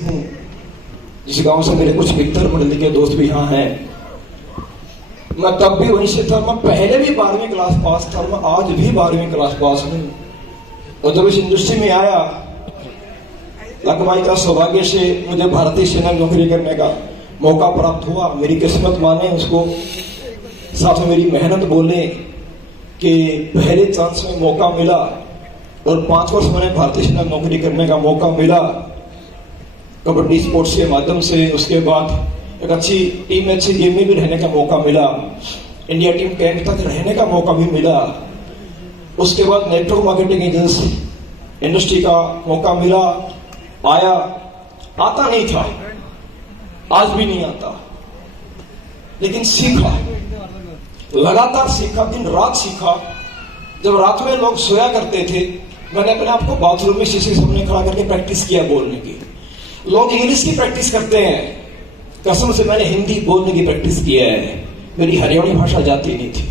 हूँ जिस गांव से मेरे कुछ मित्र पढ़े लिखे दोस्त भी यहाँ हैं। मैं तब भी वहीं से था, मैं पहले भी 12वीं क्लास पास था, मैं आज भी 12वीं क्लास पास हूँ। और जब इस इंडस्ट्री में आया, लकमाई का सौभाग्य से मुझे भारतीय सेना में नौकरी करने का मौका प्राप्त हुआ। मेरी किस्मत माने उसको, साथ में मेरी मेहनत बोले कि पहले चांस में मौका मिला और 5 वर्ष मैंने भारतीय सेना में नौकरी करने का मौका मिला कबड्डी स्पोर्ट्स के माध्यम से। उसके बाद एक अच्छी टीम में, अच्छी गेम में भी रहने का मौका मिला, इंडिया टीम कैंप तक रहने का मौका भी मिला। उसके बाद नेटवर्क मार्केटिंग एजेंसी इंडस्ट्री का मौका मिला, आया, आता नहीं था, आज भी नहीं आता, लेकिन सीखा, लगातार सीखा, दिन रात सीखा। जब रात में लोग सोया करते थे, मैंने अपने आप को बाथरूम में शीशे के सामने खड़ा करके प्रैक्टिस किया बोलने की। लोग इंग्लिश की प्रैक्टिस करते हैं, कसम से मैंने हिंदी बोलने की प्रैक्टिस किया है। मेरी हरियाणी भाषा जाती नहीं थी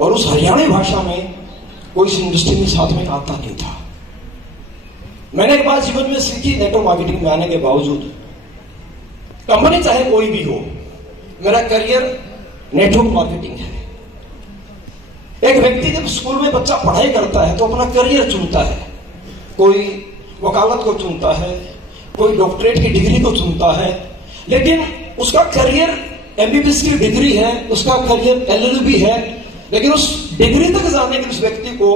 और उस हरियाणी भाषा में कोई इस इंडस्ट्री में साथ में आता नहीं था। मैंने एक बात जीवन में सीखी, नेटवर्क मार्केटिंग में आने के बावजूद, कंपनी चाहे कोई भी हो, मेरा करियर नेटवर्क मार्केटिंग है। एक व्यक्ति जब स्कूल में बच्चा पढ़ाई करता है तो अपना करियर चुनता है, कोई वकालत को चुनता है, कोई डॉक्टरेट की डिग्री को चुनता है, लेकिन उसका करियर एमबीबीएस की डिग्री है, उसका करियर एलएलबी है, लेकिन उस डिग्री तक जाने के उस व्यक्ति को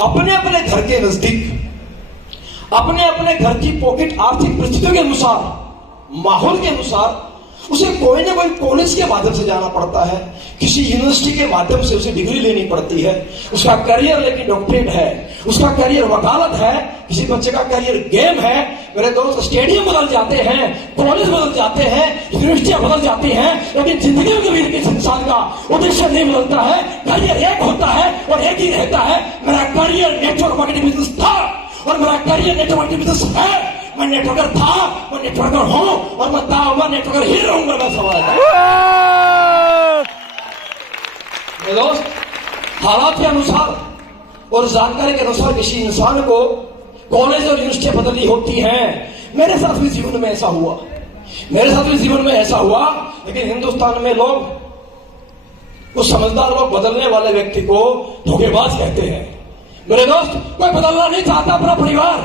अपने अपने घर के नजदीक, अपने अपने घर की पॉकेट आर्थिक परिस्थितियों के अनुसार, माहौल के अनुसार उसे कोई ना कोई कॉलेज के माध्यम से जाना पड़ता है, किसी यूनिवर्सिटी के माध्यम से उसे डिग्री लेनी पड़ती है। उसका करियर लेकिन डॉक्टरेट है, उसका करियर वकालत है, किसी बच्चे का करियर गेम है। मेरे दोस्त, स्टेडियम बदल जाते हैं, कॉलेज बदल जाते हैं, यूनिवर्सिटियां बदल जाती हैं, लेकिन जिंदगी में कभी किसी इंसान का उद्देश्य नहीं बदलता है। करियर एक होता है और एक ही रहता है। मेरा करियर नेटवर्क मार्केटिंग बिजनेस था और मेरा करियर नेटवर्क मार्केटिंग बिजनेस है। मैं नेटवर्कर था, मैं नेटवर्कर हूं और मैं दावा नेटवर्कर ही रहूंगा। मैं सवाल मेरे दोस्त, हालात के अनुसार और जानकारी के अनुसार किसी इंसान को कॉलेज और यूनिवर्सिटी बदलनी होती हैं। मेरे साथ भी जीवन में ऐसा हुआ, मेरे साथ भी जीवन में ऐसा हुआ। लेकिन हिंदुस्तान में लोग, कुछ समझदार लोग बदलने वाले व्यक्ति को धोखेबाज कहते हैं। मेरे दोस्त, कोई बदलना नहीं चाहता अपना परिवार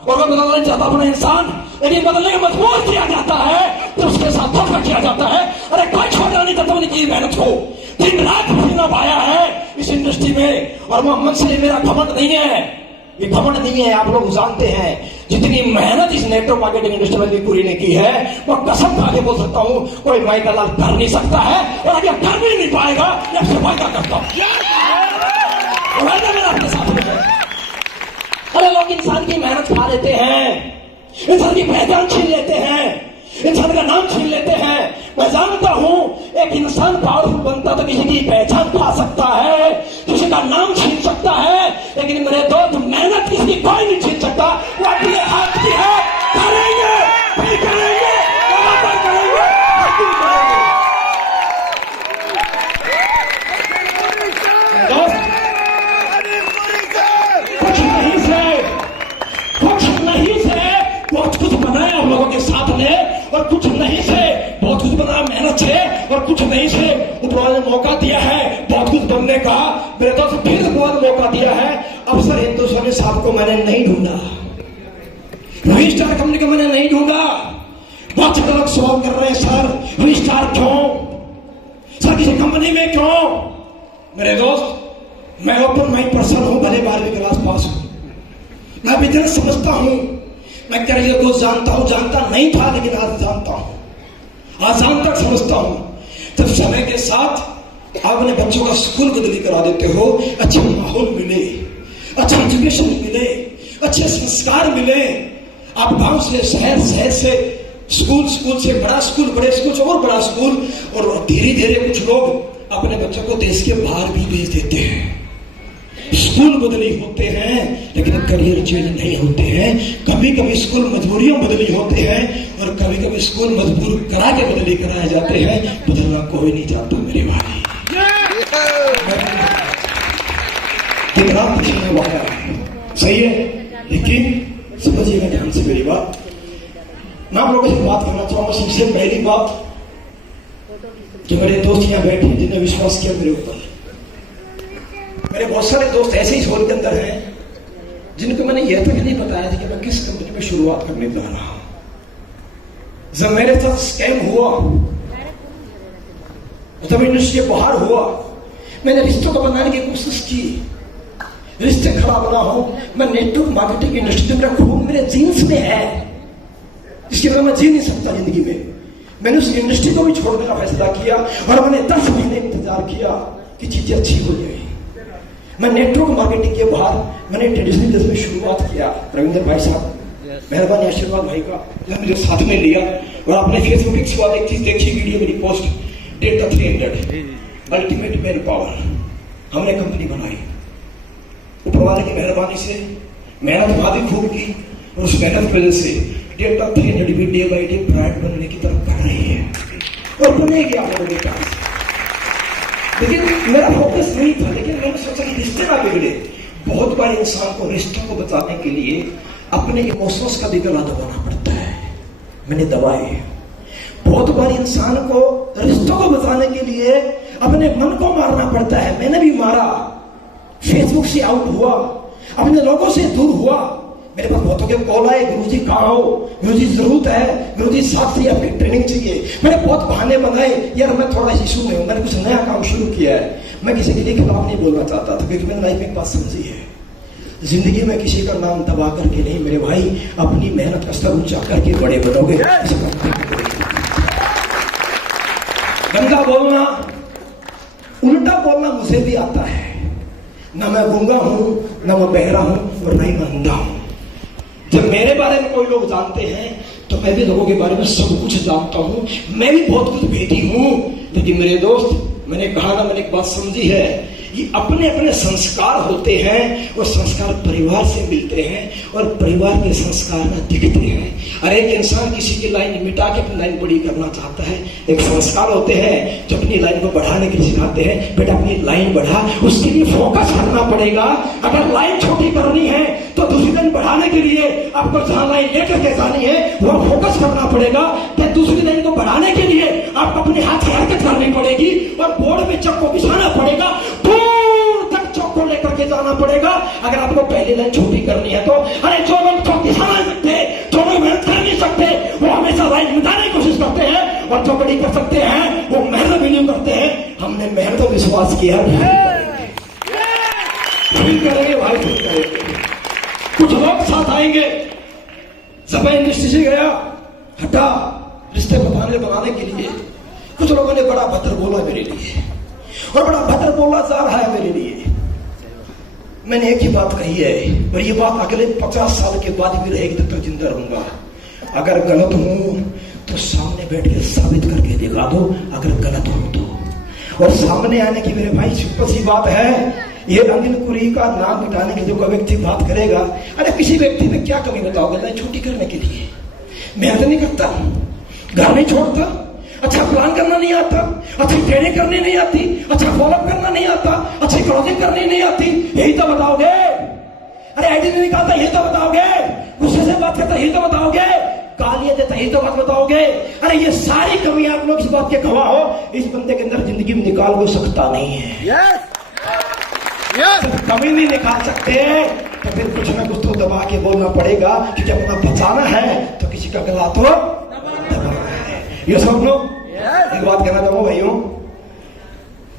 और कोई बदलना नहीं चाहता अपना इंसान, लेकिन बदलने का मजबूर किया जाता है तो उसके साथ धोखा किया जाता है। अरे कोई छोड़ना नहीं चाहता अपनी की मेहनत को, दिन रात पसीना पाया है इस इंडस्ट्री में। और मोहम्मद से मेरा घमंड नहीं है, ये घमंड नहीं है, आप लोग जानते हैं जितनी मेहनत इस नेटवर्क मार्केटिंग इंडस्ट्री में पूरी ने की है, वो कसम खा के बोल सकता हूं कोई माइक लाल कर नहीं सकता है। और अगर कर भी नहीं पाएगा, मैं आपसे वायदा करता हूं, वायदा मेरा आपके साथ में है। अरे लोग इंसान की मेहनत खा लेते हैं, इंसान की पहचान छीन लेते हैं, इंसान का नाम छीन लेते हैं। मैं जानता हूं एक इंसान पावरफुल बनता तो किसी की पहचान खा सकता है, किसी का नाम छीन सकता है, लेकिन मेरे दोस्त, मेहनत किसी की कोई नहीं छीन सकता। वो अपने हाथ की है, करेंगे, फिर करेंगे, लगातार करेंगे, दोस्त। बहुत कुछ बनाया हम लोगों के साथ ने, और कुछ नहीं से बहुत कुछ बनाया मेहनत से, और कुछ नहीं से ऊपर वाले ने मौका दिया है बहुत कुछ बनने का। मेरे दोस्त, फिर मौका दिया है। अफसर हिंदुस्तानी साहब को मैंने नहीं ढूंढा, रजिस्ट्रार कंपनी को मैंने नहीं ढूंढा। बहुत से लोग सवाल कर रहे हैं, सर रजिस्ट्रार क्यों, सर किसी कंपनी में क्यों। मेरे दोस्त, मैं ओपन माइंड पर्सन हूं, भले 12वीं क्लास पास हूं, मैं बिजनेस समझता हूं, मैं करियर को जानता हूं, जानता नहीं था लेकिन आज जानता हूं, आज जानता समझता हूं। जब समय के साथ आप अपने बच्चों का स्कूल बदली करा देते हो, अच्छे माहौल मिले, अच्छा एजुकेशन मिले, अच्छे संस्कार मिले, आप गांव से शहर, शहर से स्कूल, स्कूल से बड़ा स्कूल, बड़े स्कूल से और बड़ा स्कूल, और धीरे धीरे कुछ लोग अपने बच्चों को देश के बाहर भी भेज देते हैं। स्कूल बदली होते हैं लेकिन करियर चेंज नहीं होते हैं। कभी कभी स्कूल मजबूरियों बदली होते हैं और कभी कभी स्कूल मजबूर करा के बदली कराए जाते हैं। बदलना कोई नहीं चाहता मेरे भाई, दिन रात पसीना बहाया, सही है, लेकिन समझिएगा ध्यान से मेरी बात। मैं आप लोगों से बात करना चाहूंगा। सबसे पहली बात कि मेरे दोस्त यहाँ बैठे हैं जिन्हें विश्वास किया मेरे ऊपर। मेरे बहुत सारे दोस्त ऐसे ही शोर के अंदर हैं जिनको मैंने यह तक नहीं बताया था कि मैं किस कंपनी में शुरुआत करने जा रहा हूं। जब मेरे साथ स्कैम हुआ, जब इंडस्ट्री बाहर हुआ, मैंने रिश्तों को बनाने की कोशिश की, रिश्ते खराब ना हो। मैं नेटवर्क मार्केटिंग इंडस्ट्री में, मेरा खून मेरे जीन्स में है, इसके बिना मैं जी नहीं सकता जिंदगी में। मैंने उस इंडस्ट्री को भी छोड़ने का फैसला किया और मैंने 10 महीने इंतजार किया कि चीजें अच्छी हो जाए। मैं नेटवर्क मार्केटिंग के बाहर मैंने ट्रेडिशनल बिजनेस में शुरुआत किया। रविंद्र भाई साहब, मेहरबानी आशीर्वाद भाई का, जब मुझे साथ में लिया। और आपने फेसबुक के बाद एक चीज देखी, वीडियो मेरी post, delta 300 ultimate man power, हमने कंपनी बनाई। ऊपर वाले की मेहरबानी से मेहनत भाभी खूब की और उस मेहनत की वजह से डेल्टा 300 भी डे बाई डे ब्रांड बनने की तरफ बढ़ रही है और बनेगी आप लोगों के पास। लेकिन मेरा फोकस नहीं था, लेकिन मैंने सोचा कि रिश्ते ना बिगड़े। बहुत बार इंसान को रिश्तों को बचाने के लिए अपने इमोशंस का भी गला दबाना पड़ता है। मैंने दबाए। बहुत बार इंसान को रिश्तों को बचाने के लिए अपने मन को मारना पड़ता है। मैंने भी मारा, फेसबुक से आउट हुआ, अपने लोगों से दूर हुआ। मेरे पास बहुतों के कॉल आए, गुरुजी कहाँ हो, गुरुजी जरूरत है, गुरुजी साथ से आपकी ट्रेनिंग चाहिए। मैंने बहुत बहाने बनाए, यार मैं थोड़ा इशू में हूं, मैंने कुछ नया काम शुरू किया है। मैं किसी के लिए खिलाफ नहीं बोलना चाहता था, क्योंकि मैंने लाइफ में एक बात समझी है, जिंदगी में किसी का नाम दबा करके नहीं मेरे भाई, अपनी मेहनत का स्तर ऊंचा करके बड़े बनोगे। गंदा बोलना, उल्टा बोलना मुझे भी आता है। ना मैं गूंगा हूं, ना मैं बहरा हूं और ना ही मैं अंधा हूं। जब मेरे बारे में कोई लोग जानते हैं तो मैं भी लोगों के बारे में सब कुछ जानता हूं। मैं भी बहुत कुछ भेदी हूं। लेकिन मेरे दोस्त, मैंने कहा ना, मैंने एक बात समझी है, ये अपने अपने संस्कार होते हैं और संस्कार परिवार से मिलते हैं और परिवार के संस्कार ना दिखते हैं। अरे एक इंसान किसी की लाइन मिटा के अपनी लाइन बड़ी करना चाहता है। एक संस्कार होते हैं जो अपनी लाइन को बढ़ाने के लिए सिखाते हैं, बेटा अपनी लाइन बढ़ा, उसके लिए फोकस करना पड़ेगा। अगर लाइन छोटी करनी है तो दूसरी लाइन बढ़ाने के लिए आपको जहां लाइन लेकर के जानी है वहां फोकस करना पड़ेगा। तो दूसरी लाइन को बढ़ाने के लिए आपको अपने हाथ से हरकत करनी पड़ेगी और बोर्ड में चक को बिछाना पड़ेगा, दूर तक चौक को लेकर के जाना पड़ेगा। अगर आपको पहली लाइन छोटी करनी है तो अरे जो लोग चौक बिछा नहीं सकते, जो लोग मेहनत कर नहीं सकते, वो हमेशा लाइन मिटाने की कोशिश करते हैं, और जो बड़ी कर सकते हैं वो मेहनत भी नहीं करते हैं। हमने मेहनत और विश्वास किया, फिर करेंगे भाई, फिर करेंगे। कुछ लोग साथ आएंगे। जब मैं इंडस्ट्री से गया, हटा रिश्ते बनाने के लिए, कुछ लोगों ने बड़ा भद्र बोला मेरे लिए और बड़ा भद्र बोला जा रहा है मेरे लिए। मैंने एक ही बात कही है और ये बात अगले 50 साल के बाद भी रहेगी, तब तक जिंदा रहूंगा। अगर गलत हूं तो सामने बैठ के साबित करके दिखा दो, अगर गलत हो तो। और सामने आने की मेरे भाई सिंपल सी बात है, ये अनिल पुरी का नाम मिटाने की जो कोई व्यक्ति बात करेगा, अरे किसी व्यक्ति में क्या कमी बताओगे लाइन छोटी करने के लिए? मेहनत नहीं करता, घर नहीं छोड़ता, अच्छा प्लान करना नहीं आता, अच्छी ट्रेनिंग करनी नहीं आती, अच्छा फॉलोअप करना नहीं आता, अच्छी क्लोजिंग करनी नहीं आती, यही तो बताओगे? अरे आईडी नहीं निकालता, यही तो बताओगे? गुस्से से बात करता, यही तो बताओगे? गालियां देता, यही तो बात बताओगे? अरे ये सारी कमियां आप लोग इस बात के गवाह हो, इस बंदे के अंदर जिंदगी में निकाल को सकता नहीं है। जब कमी नहीं निकाल सकते तो फिर कुछ ना कुछ तो दबा के बोलना पड़ेगा, क्योंकि अपना बचाना है तो किसी का गला तो दबाना है। ये सब लोग एक बात कहना चाहूंगा भाइयों,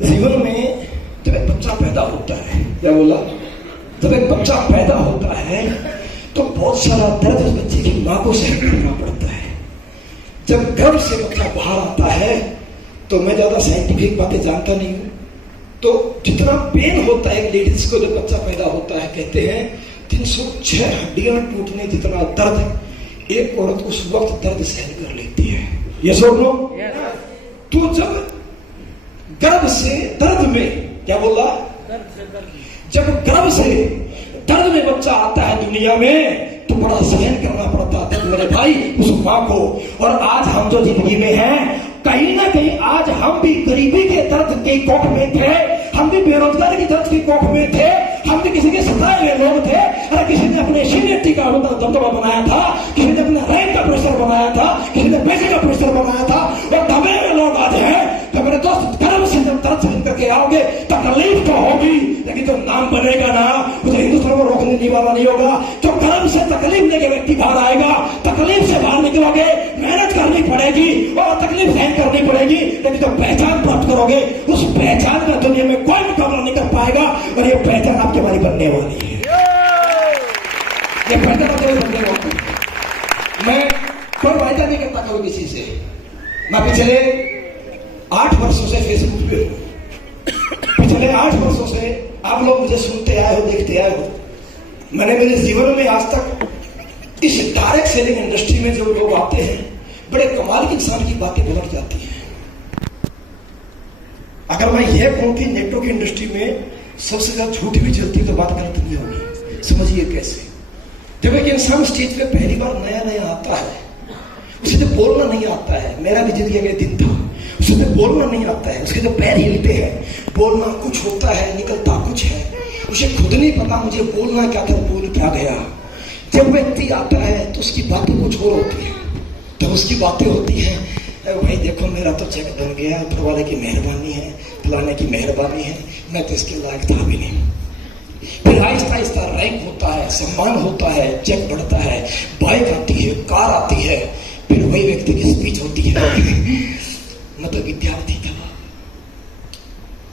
जीवन में जब एक बच्चा पैदा होता है, क्या बोला, जब एक बच्चा पैदा होता है तो बहुत सारा दर्द उस बच्चे की मां को सहन करना पड़ता है। जब गर्भ से बच्चा बाहर आता है तो मैं ज्यादा साइंटिफिक बातें जानता नहीं हूं, तो जितना पेन होता है लेडीज को जब बच्चा पैदा होता है, कहते हैं 306 हड्डियां टूटने जितना दर्द एक औरत उस वक्त दर्द सहन कर लेती है। ये सुन लो। तो जब गर्भ से दर्द में, क्या बोला, जब गर्भ से दर्द में बच्चा आता है दुनिया में तो बड़ा सहन करना पड़ता था मेरे भाई उस मां को। और आज हम जो जिंदगी में हैं, कहीं ना कहीं आज हम भी गरीबी के दर्द के कोख में थे, हम भी बेरोजगारी के दर्द के कोख में थे, हम भी किसी के सताए हुए लोग थे। अरे किसी ने अपने सीनियरिटी का दबदबा बनाया था, किसी ने अपने रैंक का प्रेशर बनाया था, किसी ने पैसे का प्रेशर बनाया था, और दबे हुए लोग आज हैं। तो मेरे दोस्त कर्म से जब तरफ से करके आओगे तकलीफ तो होगी, लेकिन जो नाम बनेगा ना उसे हिंदुस्तान को रोकने वाला नहीं होगा। जो कर्म से तकलीफ लेके व्यक्ति बाहर आएगा, तकलीफ से बाहर निकलोगे, मेहनत करनी पड़ेगी और तकलीफ सहन करनी पड़ेगी, लेकिन जो पहचान प्राप्त करोगे उस पहचान का दुनिया में कोई मुकाबला नहीं कर पाएगा। और ये पहचान आपके हमारी बनने वाली है, ये पहचान आपके बनने वाली है। मैं कोई वायदा नहीं करता कभी किसी से। मैं पिछले 8 वर्षों से फेसबुक पे हूं, पिछले 8 वर्षों से आप लोग मुझे सुनते आए हो, देखते आए हो। मैंने मेरे जीवन में आज तक इस डायरेक्ट सेलिंग इंडस्ट्री में जो लोग आते हैं, बड़े कमाल की इंसान की बातें पलट जाती हैं। अगर मैं यह कहूं कि नेटवर्क की इंडस्ट्री में सबसे ज्यादा झूठ भी चलती है तो बात गलत नहीं होगी। समझिए कैसे। जब एक इंसान स्टेज पे पहली बार नया नया आता है, उसे तो बोलना नहीं आता है। मेरा भी जिंदगी का दिन था, उसे तो बोलना नहीं आता है, उसके तो पैर हिलते हैं, बोलना कुछ होता है, निकलता कुछ है, उसे खुद नहीं पता मुझे बोलना क्या था, बोल क्या गया। जब व्यक्ति आता है तो उसकी बातें कुछ और होती है। जब उसकी बातें होती हैं, भाई देखो मेरा तो चेक बन गया, ऊपर वाले की मेहरबानी है, फलाने की मेहरबानी है, मैं तो इसके लायक था भी नहीं। फिर आहिस्ता आहिस्ता रैंक होता है, सम्मान होता है, चेक बढ़ता है, बाइक आती है, कार आती है, फिर वही व्यक्ति की स्पीच होती है। मैं तो विद्यार्थी था,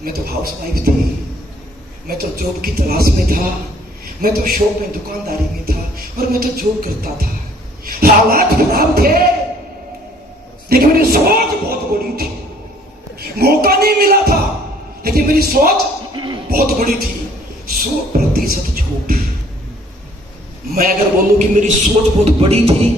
मैं तो हाउस वाइफ थी, मैं तो जॉब की तलाश में था, मैं तो शॉप में दुकानदारी में था, और मैं तो जॉब करता था। हालात खराब थे, लेकिन मेरी सोच बहुत बड़ी थी। मौका नहीं मिला था, लेकिन मेरी सोच बहुत बड़ी थी। 100% झूठ। मैं अगर बोलूं कि मेरी सोच बहुत बड़ी थी,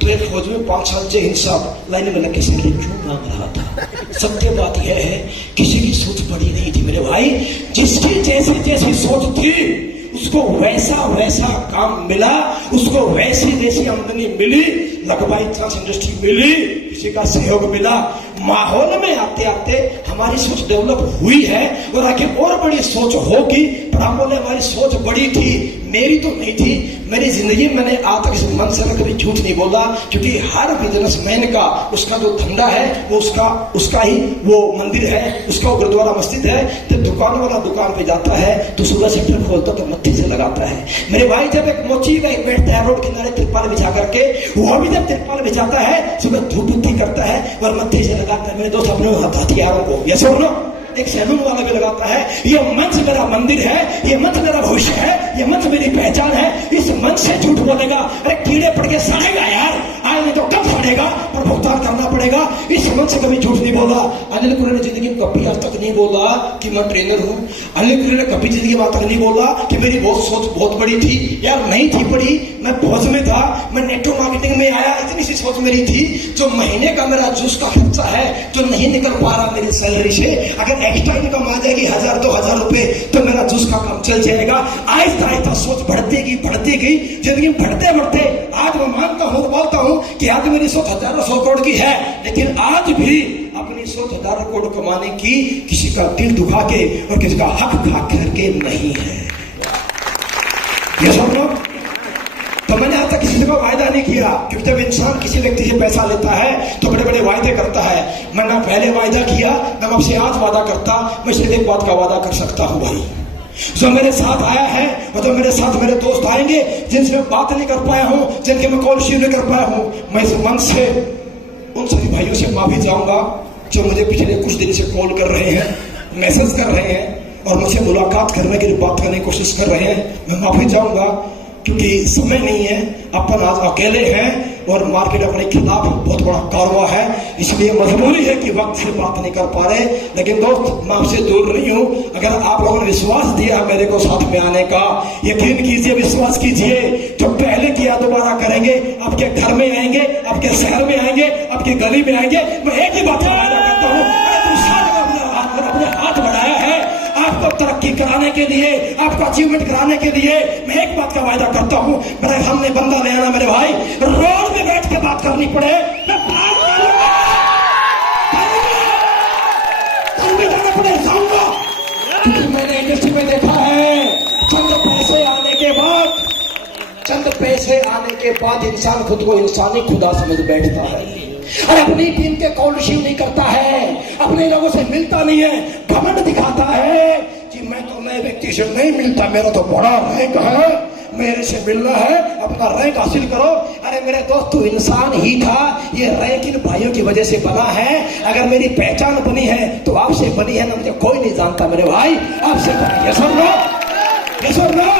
तो एक फौज में 5 साल जय हिंद साहब लाइन में लग के से क्यों मांग रहा था। सत्य बात यह है, किसी की सोच बड़ी नहीं थी मेरे भाई। जिसकी जैसी जैसी सोच थी उसको वैसा वैसा काम मिला, उसको वैसी वैसी आमदनी मिली, लगवाई चांस इंडस्ट्री मिली, किसी का सहयोग मिला। माहौल में आते आते हमारी सोच डेवलप हुई है, और आगे और बड़ी सोच होगी। पर आप बोले हमारी सोच बड़ी थी, मेरी तो नहीं थी। मेरी जिंदगी में मैंने आज तक इस मन से कभी झूठ नहीं बोला, क्योंकि हर बिजनेसमैन का उसका जो धंधा है वो उसका ही वो मंदिर है, उसका वो गुरुद्वारा मस्जिद है। तो दुकान वाला दुकान पे जाता है तो सुबह शटर खोलता तो मत्थे से लगाता है। मेरे भाई जब एक मोची का एक बैठता है रोड किनारे तिरपाल बिछा करके, वो भी जब तिरपाल बिछाता है सुबह धूप बुद्धि करता है और मत्थे से लगाता है। मेरे दोस्त अपने हथियारों को, ये सुनो, एक सैलून वाला भी लगाता है। ये मंच मेरा मंदिर है, ये मंच मेरा भविष्य है, ये मंच मेरी पहचान है। इस मंच से झूठ बोलेगा, अरे कीड़े पड़ के सड़ेगा यार, आज नहीं तो कब सड़ेगा, पर भुगतान करना पड़ेगा। इस मंच से कभी झूठ नहीं बोला। अनिल कुरे ने जिंदगी में कभी आज तक नहीं बोला कि मैं ट्रेनर हूं। अनिल कुरे ने कभी जिंदगी में आज तक नहीं बोला कि मेरी बहुत सोच बहुत बड़ी थी। यार नहीं थी बड़ी, मैं फौज में था, मैं नेटवर्क मार्केटिंग में आया, इतनी सी सोच मेरी थी। जो महीने का मेरा जूस का खर्चा है, जो नहीं निकल पा रहा मेरी सैलरी से, अगर एक्स्ट्रा इनकम आ जाएगी 1000-2000 रुपए, तो मेरा जूस का काम चल जाएगा। आहिस्ता आहिस्ता सोच बढ़ती गई। जिंदगी में बढ़ते बढ़ते आज मैं मानता हूँ, बोलता हूँ कि आज मेरी सोच 1000-100 करोड़ की है, लेकिन आज भी अपनी सोच 1000 करोड़ कमाने की किसी का दिल दुखा के और किसी का हक खा करके नहीं है। ये सब लोग, तो मैंने आज तक किसी से वायदा नहीं किया, क्योंकि जब इंसान किसी व्यक्ति से पैसा लेता है तो बड़े बड़े वायदे करता है। मैं ना पहले वायदा किया, ना आपसे आज वादा करता। मैं सिर्फ एक बात का वादा कर सकता हूं भाई, जो मेरे साथ आया है और जो मेरे साथ मेरे दोस्त आएंगे जिनसे मैं बात नहीं कर पाया हूं, जिनके मैं कॉल रिसीव नहीं कर पाया हूं, मैं इस मन से उन सभी भाइयों से माफी चाहूंगा जो मुझे पिछले कुछ दिन से कॉल कर रहे हैं, मैसेज कर रहे हैं और मुझे मुलाकात करने की बात करने की कोशिश कर रहे हैं। मैं माफी चाहूंगा, क्योंकि समय नहीं है, अपन आज अकेले हैं और मार्केट अपने खिलाफ बहुत बड़ा कारवा है, इसलिए मजबूरी है कि वक्त से बात नहीं कर पा रहे। लेकिन दोस्त, मैं आपसे दूर नहीं हूं। अगर आप लोगों ने विश्वास दिया मेरे को साथ में आने का, यकीन कीजिए, विश्वास कीजिए, जो पहले किया दोबारा करेंगे। आपके घर में आएंगे, आपके शहर में आएंगे, आपकी गली में आएंगे। मैं एक ही बात का वादा करता हूँ, अपने हाथ बढ़ाया है आपको तरक्की कराने के लिए, आपको अचीवमेंट कराने के लिए। मैं एक बात का वायदा करता हूं, मेरे सामने बंदा ले आना मेरे भाई, रोड में बैठ के बात करनी पड़े, मैं बात करूंगा, जाऊंगा, क्योंकि मैंने इंडस्ट्री में देखा है, के बाद इंसान खुद को इंसानी खुदा समझ बैठता है और अपनी टीम के कॉल रिसीव नहीं करता है, अपने लोगों से मिलता नहीं है, घमंड दिखाता है कि मैं तो नए व्यक्ति से नहीं मिलता, मेरा तो बड़ा रैंक है, मेरे से मिलना है, अपना रैंक हासिल करो। अरे मेरे दोस्त तू इंसान ही था, ये रैंक इन भाइयों की वजह से बना है। अगर मेरी पहचान बनी है तो आपसे बनी है ना, मुझे कोई नहीं जानता मेरे भाई, आपसे बनी है। सुन लो, ये सुन लो,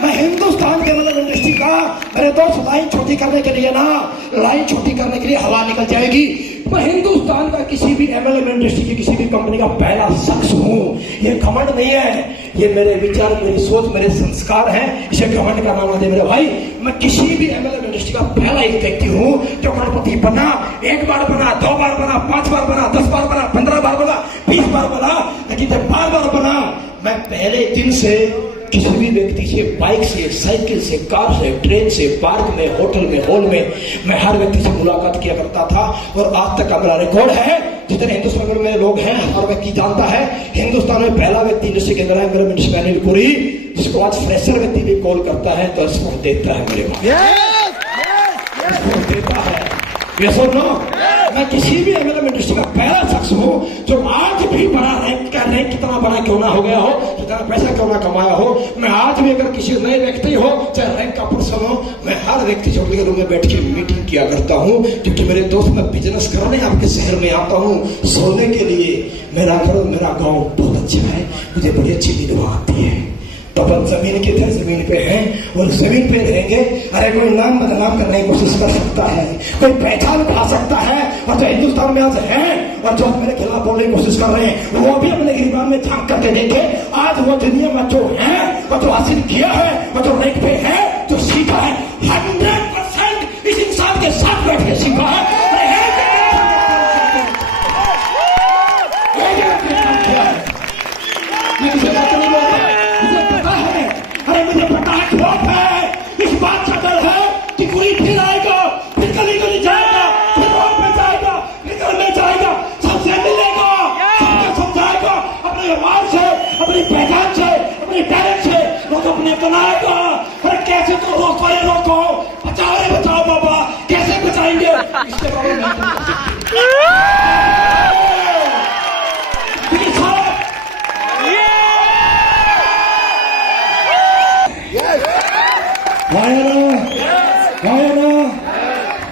मैं हिंदुस्तान के मतलब इंडस्ट्री का मेरे दोस्त लाइन छोटी करने के लिए ना, लाइन छोटी करने के लिए हवा निकल जाएगी। मैं हिंदुस्तान का किसी भी एमएलएम इंडस्ट्री की किसी भी कंपनी का पहला शख्स हूँ। ये घमंड नहीं है, ये मेरे विचार, मेरी सोच, मेरे संस्कार हैं, इसे घमंड का नाम दे मेरे भाई। मैं किसी भी एमएलएम इंडस्ट्री का पहला एक व्यक्ति हूँ जो करोड़पति बना, एक बार बना, 2 बार बना, 5 बार बना, 10 बार बना, 15 बार बना, 20 बार बना, लेकिन जब बार बार बना, मैं पहले दिन से किसी भी व्यक्ति से, बाइक से, साइकिल से, कार से, ट्रेन से, पार्क में, होटल में, हॉल में, मैं हर व्यक्ति से मुलाकात किया करता था। और आज तक का मेरा रिकॉर्ड है, जितने हिंदुस्तान में लोग हैं हर व्यक्ति जानता है, हिंदुस्तान में पहला व्यक्ति इंडस्ट्री के अंदर है मेरा मिस्टर अनिल पुरी, जिसको आज फ्रेशर व्यक्ति भी कॉल करता है तो स्पोर्ट देता है मेरे भाई, स्पोर्ट देता है। ये सुनो, मैं किसी भी एमएलएम इंडस्ट्री का पहला शख्स हूँ जो आज भी बड़ा रैंक का, रैंक कितना बड़ा क्यों ना हो गया हो, कितना पैसा क्यों ना कमाया हो, मैं आज भी अगर किसी नए व्यक्ति हो, चाहे रैंक का पर्सन हो, मैं हर व्यक्ति से उनके रूम में बैठ के मीटिंग किया करता हूँ। क्योंकि मेरे दोस्त, मैं बिजनेस करने आपके शहर में आता हूँ, सोने के लिए। मेरा घर, मेरा गाँव बहुत अच्छा है, मुझे बड़ी अच्छी नींद आती है। तो अपन जमीन के थे, जमीन पे हैं और जमीन पे रहेंगे। अरे कोई नाम बदनाम करने की कोशिश कर सकता है, कोई पहचान पा सकता है, और जो हिंदुस्तान में आज है और जो मेरे खिलाफ बोलने की कोशिश कर रहे हैं, वो भी अपने गिरबान में झांक करके देखे। आज वो दुनिया में जो है और जो हासिल किया है और जो रैंक पे है, जो सीखा है, 100% इस इंसान के साथ बैठ के सीखा है। मुझे पता है, खौफ है, इस बात का डर है कि कोई फिर आएगा, फिर गली गली जाएगा, फिर रोड पे जाएगा, फिर घर में जाएगा, सबसे मिलेगा, सबको समझाएगा, अपने व्यवहार से, अपनी पहचान से, अपनी टैलेंट से लोग अपने बनाएगा। अरे कैसे तो रोको, ये रोको, बचाओ रे बचाओ बाबा, कैसे बचाएंगे इसके बारे में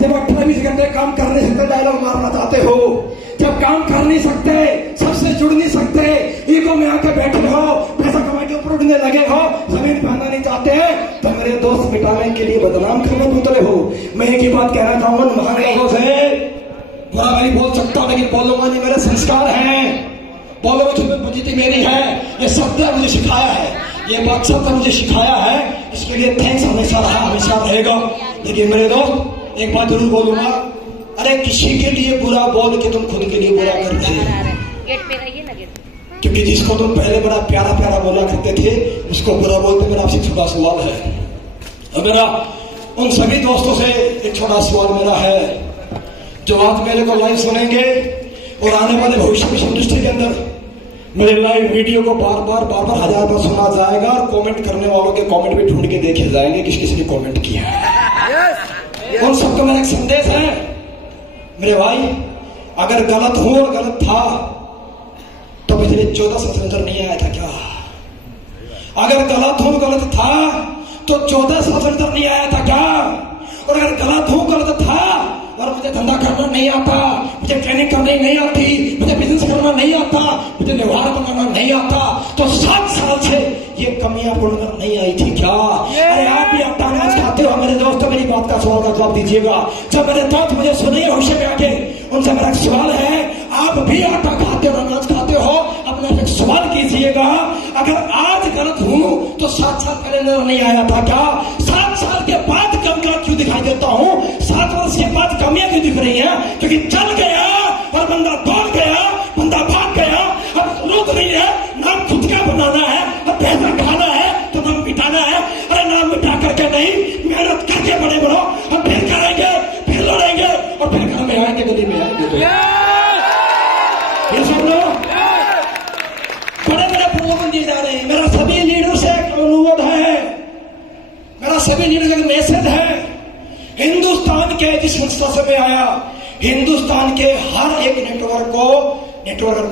जब 18-20 घंटे काम कर नहीं सकते, डायलॉग मारना चाहते हो, जब काम कर नहीं सकते, सबसे जुड़ नहीं सकते, ईगो में आके बैठे हो, पैसा कमा के ऊपर उड़ने लगे हो, जमीन पे आना नहीं चाहते, तो मेरे दोस्त मिटाने के लिए बदनाम करने उतरे हो। मैं एक ही बात कहना चाहूंगा, महान लोगों से बुरा नहीं बोल सकता, लेकिन बोलूंगा नहीं, मेरे संस्कार हैं, बोलो तुम्हें बुद्धि मेरी है, ये शब्द मुझे सिखाया है, ये बात शब्द मुझे सिखाया है, इसके लिए थैंक्स हमेशा रहा, हमेशा रहेगा। लेकिन मेरे दोस्त, एक बात जरूर बोलूंगा, अरे किसी के लिए बुरा बोल के तुम खुद के लिए बुरा कर रहे हो, क्योंकि जिसको तुम पहले बड़ा प्यारा प्यारा बोला करते थे, उसको बुरा बोलते। मेरा आपसे छोटा सवाल है, और मेरा उन सभी दोस्तों से एक छोटा सवाल मेरा है, जो आज मेरे को लाइव सुनेंगे और आने वाले भविष्य में इंडस्ट्री के अंदर मेरे लाइव वीडियो को बार बार 1000 बार सुना जाएगा, और कमेंट करने वालों के कमेंट भी ढूंढ के देखे जाएंगे किस किस ने कमेंट किया है। उन सबको मेरा एक संदेश है, मेरे भाई, अगर गलत हो और गलत था तो पिछले 14 साल अंदर नहीं आया था क्या? अगर गलत हो, गलत था तो 14 साल अंदर नहीं आया था क्या? और अगर गलत हो, गलत था और मुझे धंधा करना नहीं आता, मुझे ट्रेनिंग करनी नहीं आती, मुझे बिजनेस करना नहीं आता, मुझे व्यवहार बनाना नहीं आता, तो 7 साल से ये कमियां पूर्ण नहीं आई थी क्या? अरे आप भी आटा अनाज खाते हो मेरे दोस्तों, मेरी बात का सवाल का जवाब दीजिएगा। जब मेरे दोस्त मुझे सुनिए होश में आके, उनसे मेरा सवाल है, आप भी आटा खाते हो, अनाज खाते हो, अपने एक सवाल कीजिएगा, अगर आज गलत हूं तो 7 साल पहले नजर नहीं आया था क्या? 7 साल के बाद कमियां क्यों दिखाई देता हूं? 7 वर्ष के बाद कमियां क्यों दिख रही हैं? क्योंकि चल गया और बंदा दौड़ गया, बंदा भाग गया, अब जरूरत नहीं है नाम खुद का बनाना है, और पैसा खाना है तो नाम मिटाना है। अरे नाम मिटा करके नहीं, मेहनत करके बड़े बनो, हम फिर करेंगे, फिर लड़ेंगे, और फिर घर में आएंगे, गली में आएंगे। तो ये सब लोग बड़े बड़े प्रलोभन दिए जा रहे हैं। मेरा सभी लीडर से एक अनुरोध है, मेरा सभी लीडर का मैसेज है, की संस्था से मैं आया, हिंदुस्तान के हर एक नेटवर्क को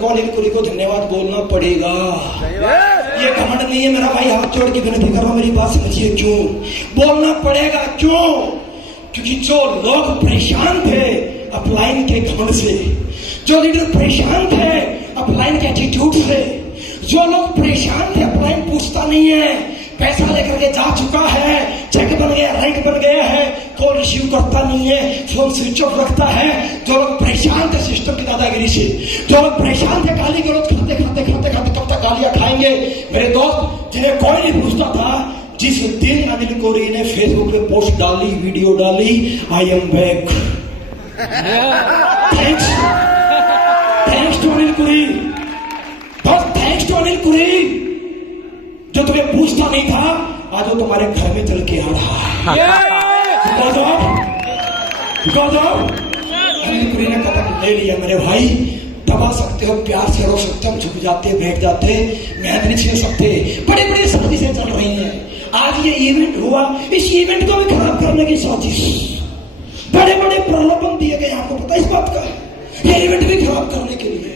अनिल पुरी को धन्यवाद बोलना पड़ेगा। ये घमंड नहीं है मेरा भाई, हाथ जोड़ के विनती कर रहा हूं, मेरी बात समझिए। क्यों बोलना पड़ेगा? क्यों? क्योंकि जो लोग परेशान थे अपलाइन के घमंड से, जो लीडर परेशान थे अपलाइन के एटीट्यूड से, जो लोग परेशान थे अपलाइन पूछता नहीं है, पैसा लेकर के जा चुका है, चेक बन गया, रैंक बन गया है, कॉल रिसीव करता नहीं है, फोन स्विच ऑफ रखता है। जो लोग परेशान थे सिस्टम की दादागिरी से, जो लोग परेशान थे गाली गलौज खाते कब तक गालियां खाएंगे, मेरे दोस्त जिन्हें कोई नहीं पूछता था, जिस दिन अनिल कोरी ने फेसबुक पे पोस्ट डाली, वीडियो डाली, I am back, thanks to Anil Kori, बस थैंक्स टू अनिल कोरी। जो तुम्हें पूछता नहीं था आज वो तुम्हारे घर में चल के आ रहा है। अनिल पुरी ने कदम ले लिया मेरे भाई। दबा सकते हो, प्यार से रो सकते हो, झुक जाते, बैठ जाते, मेहनत नहीं छीन सकते। बड़ी बड़ी साजिशें चल रही हैं। आज ये इवेंट हुआ, इस इवेंट को भी खराब करने की साजिश, बड़े बड़े प्रलोभन दिए गए, आपको पता इस बात का। ये इवेंट भी खराब करने के लिए,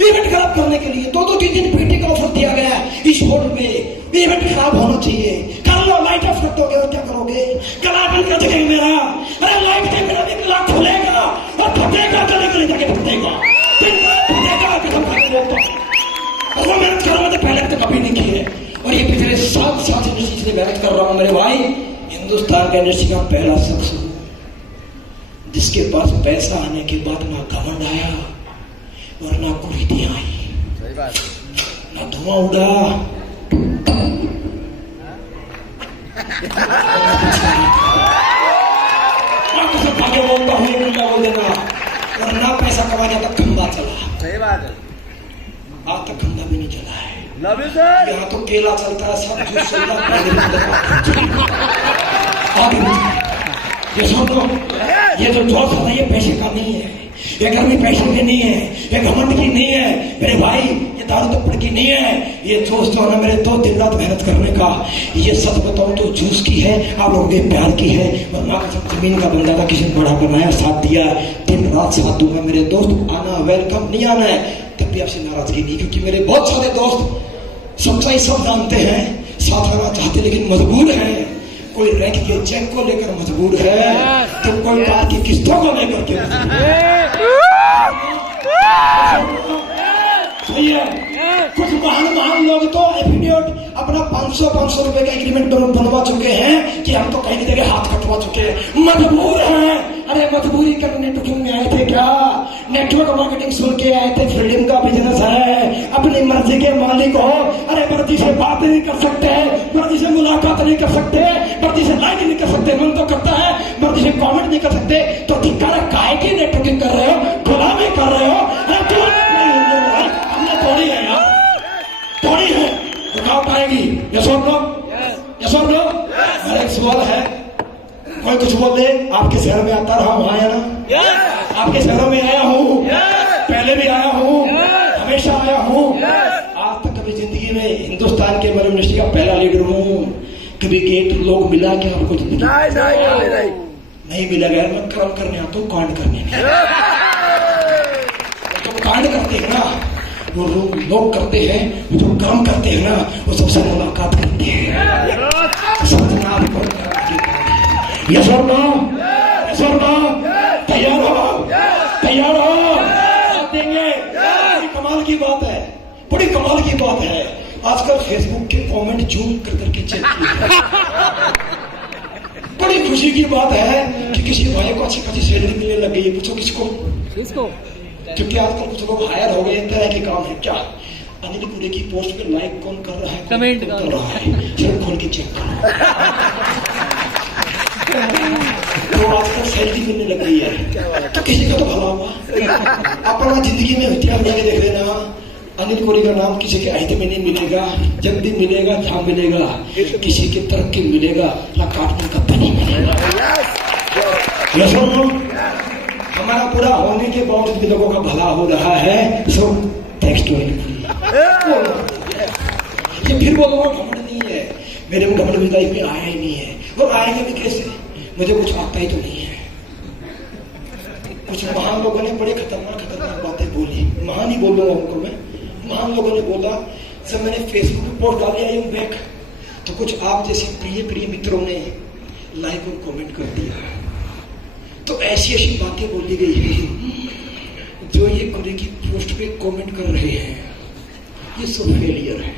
इवेंट खराब करने के लिए 2-3 दिन पीटी का ऑफर दिया गया इस होल में। इवेंट खराब होना चाहिए, कर लो, लाइट ऑफ कर दोगे और क्या करोगे? गला बंद कर देंगे मेरा, अरे लाइट के मेरा भी गला खुलेगा और फटेगा, गले गले जाके फटेगा, फटेगा कि हम वो मेहनत कर रहा हूं, पहले तो कभी नहीं की है। और ये पिछले 7 साल से इसलिए मेहनत कर रहा हूं मेरे भाई। हिंदुस्तान का इंडस्ट्री का पहला शख्स जिसके पास पैसा आने के बाद ना घमंड आया और ना कुरीति आई, ना धुआं उड़ा, भागे बोलता हूँ बोल देना, और ना पैसा कमा गया तक खंबा चला। सही बात है। आज तक खंबा भी नहीं चला है। Love you sir. यहाँ तो केला चलता है, सब कुछ चलता है। ये सुनो, ये जो जोश है ये पैसे का नहीं है, ये गर्मी पैसे की नहीं है, ये घमंड की नहीं है मेरे भाई, ये दारू तप्पड़ की नहीं है। ये जोश जो है मेरे 2 दिन रात मेहनत करने का, ये सच बताऊं तो जूस की है, आप लोगों के प्यार की है। वरना जमीन का बंदा था, किसी ने बड़ा बनाया, साथ दिया, दिन रात साथ दूंगा मेरे दोस्त। आना वेलकम, नहीं आना है तब भी आपसे नाराजगी नहीं, क्योंकि मेरे बहुत सारे दोस्त सच्चाई सब जानते हैं, साथ रहना चाहते लेकिन मजबूर हैं। कोई रैंक के चेक को लेकर मजबूर है, तो कोई कार की किस्तों को लेकर के सही है। कुछ महान लोग तो एफिडेविट अपना 500 रुपए का एग्रीमेंट बनवा चुके हैं कि हम तो कहीं नहीं जगह हाथ कटवा चुके हैं, मजबूर हैं। अरे मजबूरी करने नेटवर्किंग में आए थे क्या? नेटवर्क मार्केटिंग सुन के आए थे? फ्रीडम का बिजनेस है, अपनी मर्जी के मालिक हो। अरे मर्जी से बात नहीं कर सकते, मर्जी से मुलाकात नहीं कर सकते, मर्जी से लाइक नहीं कर सकते, मन तो करता है, मर्जी से कमेंट नहीं कर सकते, तो धिक्कार काहे की नेटवर्किंग कर रहे हो, गुलामी कर रहे हो? हमने थोड़ी है यार, थोड़ी है, रुकावट आएगी। यशोर लो, मेरा एक सवाल है, कोई कुछ बोल दे, आपके शहर में आता रहा हूं, आया ना? आपके शहरों में आया हूं, पहले भी आया हूं, हमेशा आया हूं। आज तक कभी जिंदगी में हिंदुस्तान के मर्म इंडस्ट्री का पहला लीडर हूं। कभी गेट लोग मिला क्या आपको जिंदगी? नहीं मिला गया। मैं कर्म करने आता हूँ, कांड करने नहीं। तो कांड करते हैं ना वो लोग करते हैं, जो काम करते हैं ना वो सबसे मुलाकात करते हैं। समझना आपको, यस और नो, तैयार हो, साथ देंगे। बड़ी कमाल की बात है, बड़ी कमाल की बात है। आजकल फेसबुक के कमेंट जूम कर करके चेक किए। बड़ी खुशी की बात है कि किसी भाई को अच्छी खासी सैलरी मिलने लग गई है। पूछो किसको? क्योंकि आजकल कुछ लोग हायर हो गए, तरह के काम है। क्या अनिल पुरी की पोस्ट पे लाइक कौन कर रहा है, कमेंट कर रहा है, सिर्फ खोल के चेक करो। तो आजकल सैलरी मिलने लग गई है, तो किसी का तो भला हुआ। अपना जिंदगी में इतिहास जाके देख लेना, अनिल कोरी का नाम किसी के अहित में नहीं मिलेगा। जब भी मिलेगा जहां मिलेगा, किसी के तरक्की मिलेगा ना काटने का नहीं मिलेगा। हमारा पूरा होने के बावजूद भी लोगों का भला हो रहा है। सो थैंक्स टू अनिल कोरी। ये फिर वो लोगों घमंड नहीं है, मेरे को घमंड भी लाइफ में आया ही नहीं है, और आएगा भी कैसे? मुझे कुछ आता ही तो नहीं है। कुछ महान लोगों ने बड़े खतरनाक खतरनाक बातें बोली, महान ही बोलूंगा उनको मैं। महान लोगों ने बोला, जब मैंने फेसबुक पे पोस्ट डाली आई हूँ बैक, तो कुछ आप जैसे प्रिय प्रिय मित्रों ने लाइक और कमेंट कर दिया। तो ऐसी ऐसी बातें बोली गई है, जो ये गुरु की पोस्ट पे कमेंट कर रहे हैं, ये सब फेलियर है,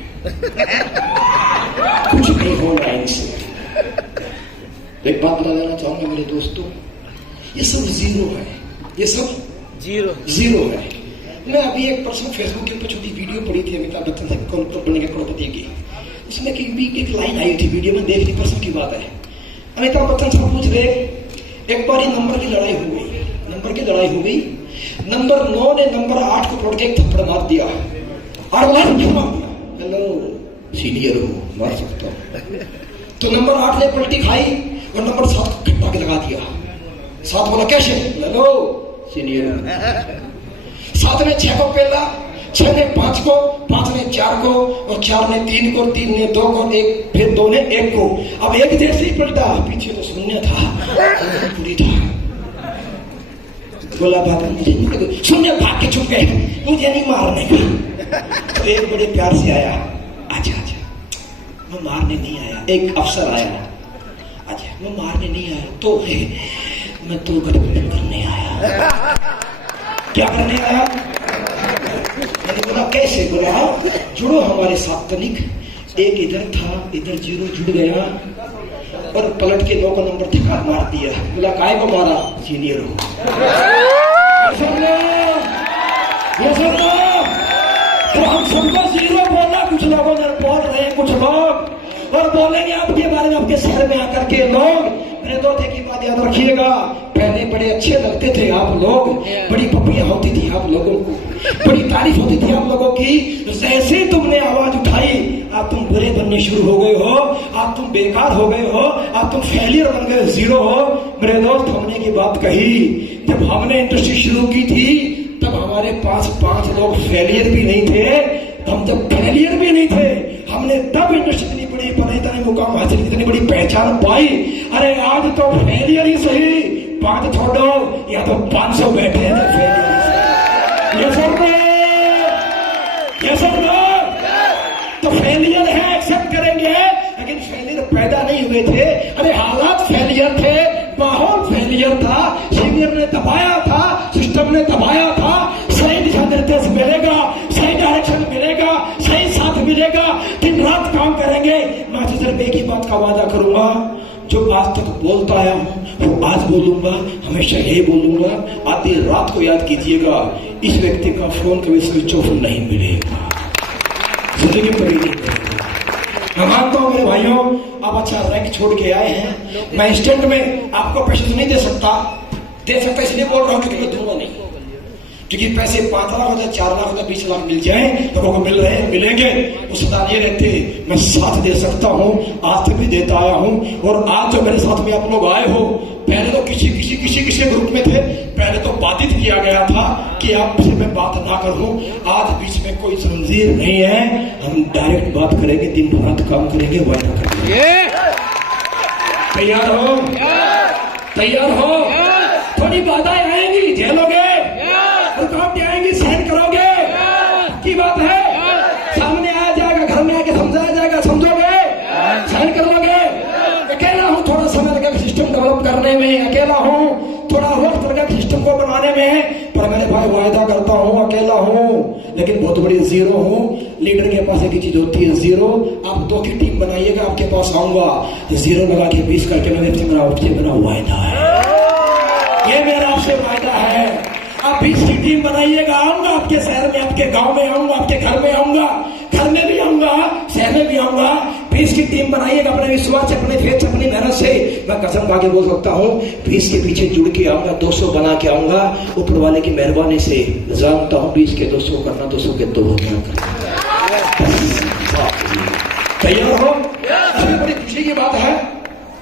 कुछ नहीं होना इनसे। एक बात बता देना चाहूंगा मेरे दोस्तों, ये सब जीरो है, ये सब जीरो है। मैं अभी एक पर्सन फेसबुक के ऊपर छोटी वीडियो पड़ी थी अमिताभ बच्चन से कौन बनेगा करोड़पति की, उसमें एक लाइन आई थी वीडियो में, देखनी पर्सन की बात है। अमिताभ बच्चन से पूछ रहे, एक बार नंबर की लड़ाई हो गई, नंबर 9 ने नंबर 8 को पकड़ के एक थप्पड़ मार दिया और मार दिया। हेलो सीनियर हो, मार सकता हूं। तो नंबर 8 ने पलटी खाई और नंबर 7 को खट्टा के लगा दिया। 7 बोला कैसे? Hello senior. 7 ने 6 को पेला, 6 ने 5 को, 5 ने 4 को, और 4 ने 3 को, 3 ने 2 को, एक फिर 2 ने 1 को। अब एक जैसे ही पलटा, पीछे तो शून्य था, पूरी था। बोला बाबा मुझे नहीं, शून्य भाग के छुप गए, मुझे नहीं मारने का। तो एक बड़े प्यार से आया, अच्छा मैं मारने नहीं आया। एक अफसर आया, अच्छा मैं मारने नहीं आया, तो मैं तो गठबंधन करने आया। क्या करने आया? मैंने बोला कैसे? बोला जुड़ो हमारे साथ तनिक। एक इधर था, इधर 0 जुड़ गया और पलट के 9 का नंबर ठिकान मार दिया। बोला काय को मारा? सीनियर हो। तो हम सबको 0 बोला, कुछ लोगों ने बोल रहे हैं, कुछ लोग और बोलेंगे आपके बारे में, आपके शहर में आकर के लोग। मेरे दोस्त की बात याद रखिएगा, पहले बड़े अच्छे लगते थे आप लोग, बड़ी पपियां होती थी आप लोगों को, बड़ी तारीफ होती थी आप लोगों की। जैसे तुमने आवाज उठाई, अब तुम बुरे बनने शुरू हो गए हो, अब तुम बेकार हो गए हो, अब तुम फेलियर बन गए, 0 हो। मेरे दोस्त हमने की बात कही, जब हमने इंडस्ट्री शुरू की थी तब हमारे पास 5 लोग फेलियर भी नहीं थे। हम जब फेलियर भी नहीं थे, हमने तब इंडस्ट्री इतनी बड़ी बनाई, इतने मुकाम हासिल, इतनी बड़ी पहचान पाई। अरे आज तो फेलियर ही सही, 5 छोड़ो या तो 500 बैठे हैं तो फेलियर ही सही। ये सब तो फेलियर है, एक्सेप्ट करेंगे, लेकिन फेलियर पैदा नहीं हुए थे। अरे हालात फेलियर थे, माहौल फेलियर था, सीनियर ने दबाया था, सिस्टम ने दबाया था। सही दिशा निर्देश मिलेगा, सही डायरेक्शन मिलेगा, सही साथ मिलेगा, दिन रात काम करेंगे। मैं सिर्फ एक ही बात का वादा करूंगा, जो आज तक बोलता आया हूं वो आज बोलूंगा, हमेशा यही बोलूंगा। आधी रात को याद कीजिएगा, इस व्यक्ति का फोन कभी स्विच ऑफ नहीं मिलेगा, जिंदगी में नहीं मिलेगा। मैं मानता हूं मेरे भाइयों, आप अच्छा रैंक छोड़ के आए हैं, मैं इंस्टेंट में आपको पैसे नहीं दे सकता इसलिए बोल रहा हूं क्योंकि मैं दूंगा नहीं, क्योंकि पैसे 5 लाख होता, 4 लाख होता, 20 लाख मिल जाए, लोगों को मिल रहे हैं, मिलेंगे, उस ये रहते मैं साथ दे सकता हूं, आज तक भी देता आया हूं। और आज जो मेरे साथ में आप लोग आए हो, पहले तो किसी ग्रुप में थे, पहले तो बाधित किया गया था कि आपसे मैं बात ना करूं। आज बीच में कोई जंजीर नहीं है, हम डायरेक्ट बात करेंगे, दिन रात काम करेंगे, वायदा करेंगे। तैयार हो? तैयार हो? थोड़ी बाधाएं आएंगी, झेलोगे, रुकावटें आएंगी, सहन करोगे, की बात है। सामने आया जाएगा, घर में आके समझाया जाएगा, समझोगे, सहन कर लोगे। अकेला हूं, थोड़ा समय लगेगा सिस्टम डेवलप करने में, अकेला हूं, थोड़ा वक्त लगेगा सिस्टम को बनाने में, पर मेरे भाई वायदा करता हूं, अकेला हूं लेकिन बहुत बड़ी 0 हूं। लीडर के पास एक चीज होती है 0। आप 2 की टीम बनाइएगा, आपके पास आऊंगा, 0 लगा के 20 करके मेरा आपसे मेरा वायदा है, ये मेरा आपसे वायदा है। आप 20 की टीम बनाइएगा, आऊंगा आपके शहर में, आपके गांव में आऊंगा, आपके घर में आऊंगा, घर में भी आऊंगा, शहर में भी आऊंगा। 20 की टीम बनाइएगा, अपने विश्वास से, अपने फेथ से, अपनी मेहनत से। मैं कसम खा के बोल सकता हूँ, 20 के पीछे जुड़ के आऊंगा, 200 बना के आऊंगा। ऊपर वाले की मेहरबानी से जानता हूँ 20 के 200 करना, 200 के 2 करना। तैयार हो? बड़ी खुशी की बात है।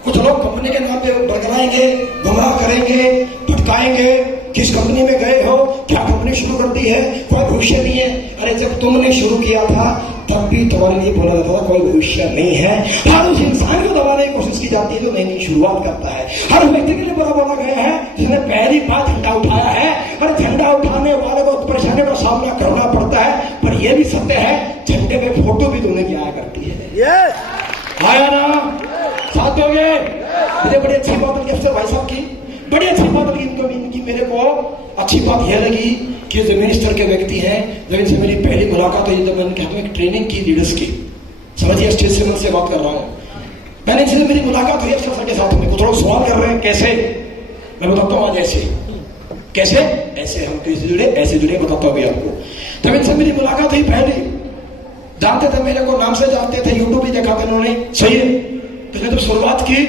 कुछ लोग कंपनी के नाम पे बरगलाएंगे, गुमराह करेंगे, भटकाएंगे। किस कंपनी में गए हो, क्या कंपनी शुरू कर दी है, कोई भविष्य नहीं है। अरे जब तुमने शुरू किया था तब भी तुम्हारे लिए बोला जाता था कोई भविष्य नहीं है। हर उस इंसान को दबाने की कोशिश की जाती है जो नई नई शुरुआत करता है। हर व्यक्ति के लिए बुरा बोला गया है जिसने पहली बार झंडा उठाया है, आया ना, साथ दोगे? मुझे बड़ी अच्छी बात लगी अफसर भाई साहब की, बड़ी अच्छी बात लगी इनकी मेरे को। अच्छी बात यह लगी कि जमीनी स्तर के व्यक्ति हैं। जब इनसे मेरी पहली मुलाकात हुई जब मैंने एक ट्रेनिंग की लीडर्स की, समझिए स्टेज से मन से बात कर रहा हूँ। मैंने इनसे मेरी मुलाकात हुई अफसर के साथ में, थोड़ा सवाल कर रहे हैं कैसे, मैं बताता हूँ आज ऐसे कैसे, ऐसे हम कैसे जुड़े, ऐसे जुड़े, बताता हूँ अभी आपको। तब इनसे मेरी मुलाकात हुई पहले, जानते थे मेरे को, नाम से जानते थे, यूट्यूब भी देखा था इन्होंने, सही है। तो जब शुरुआत की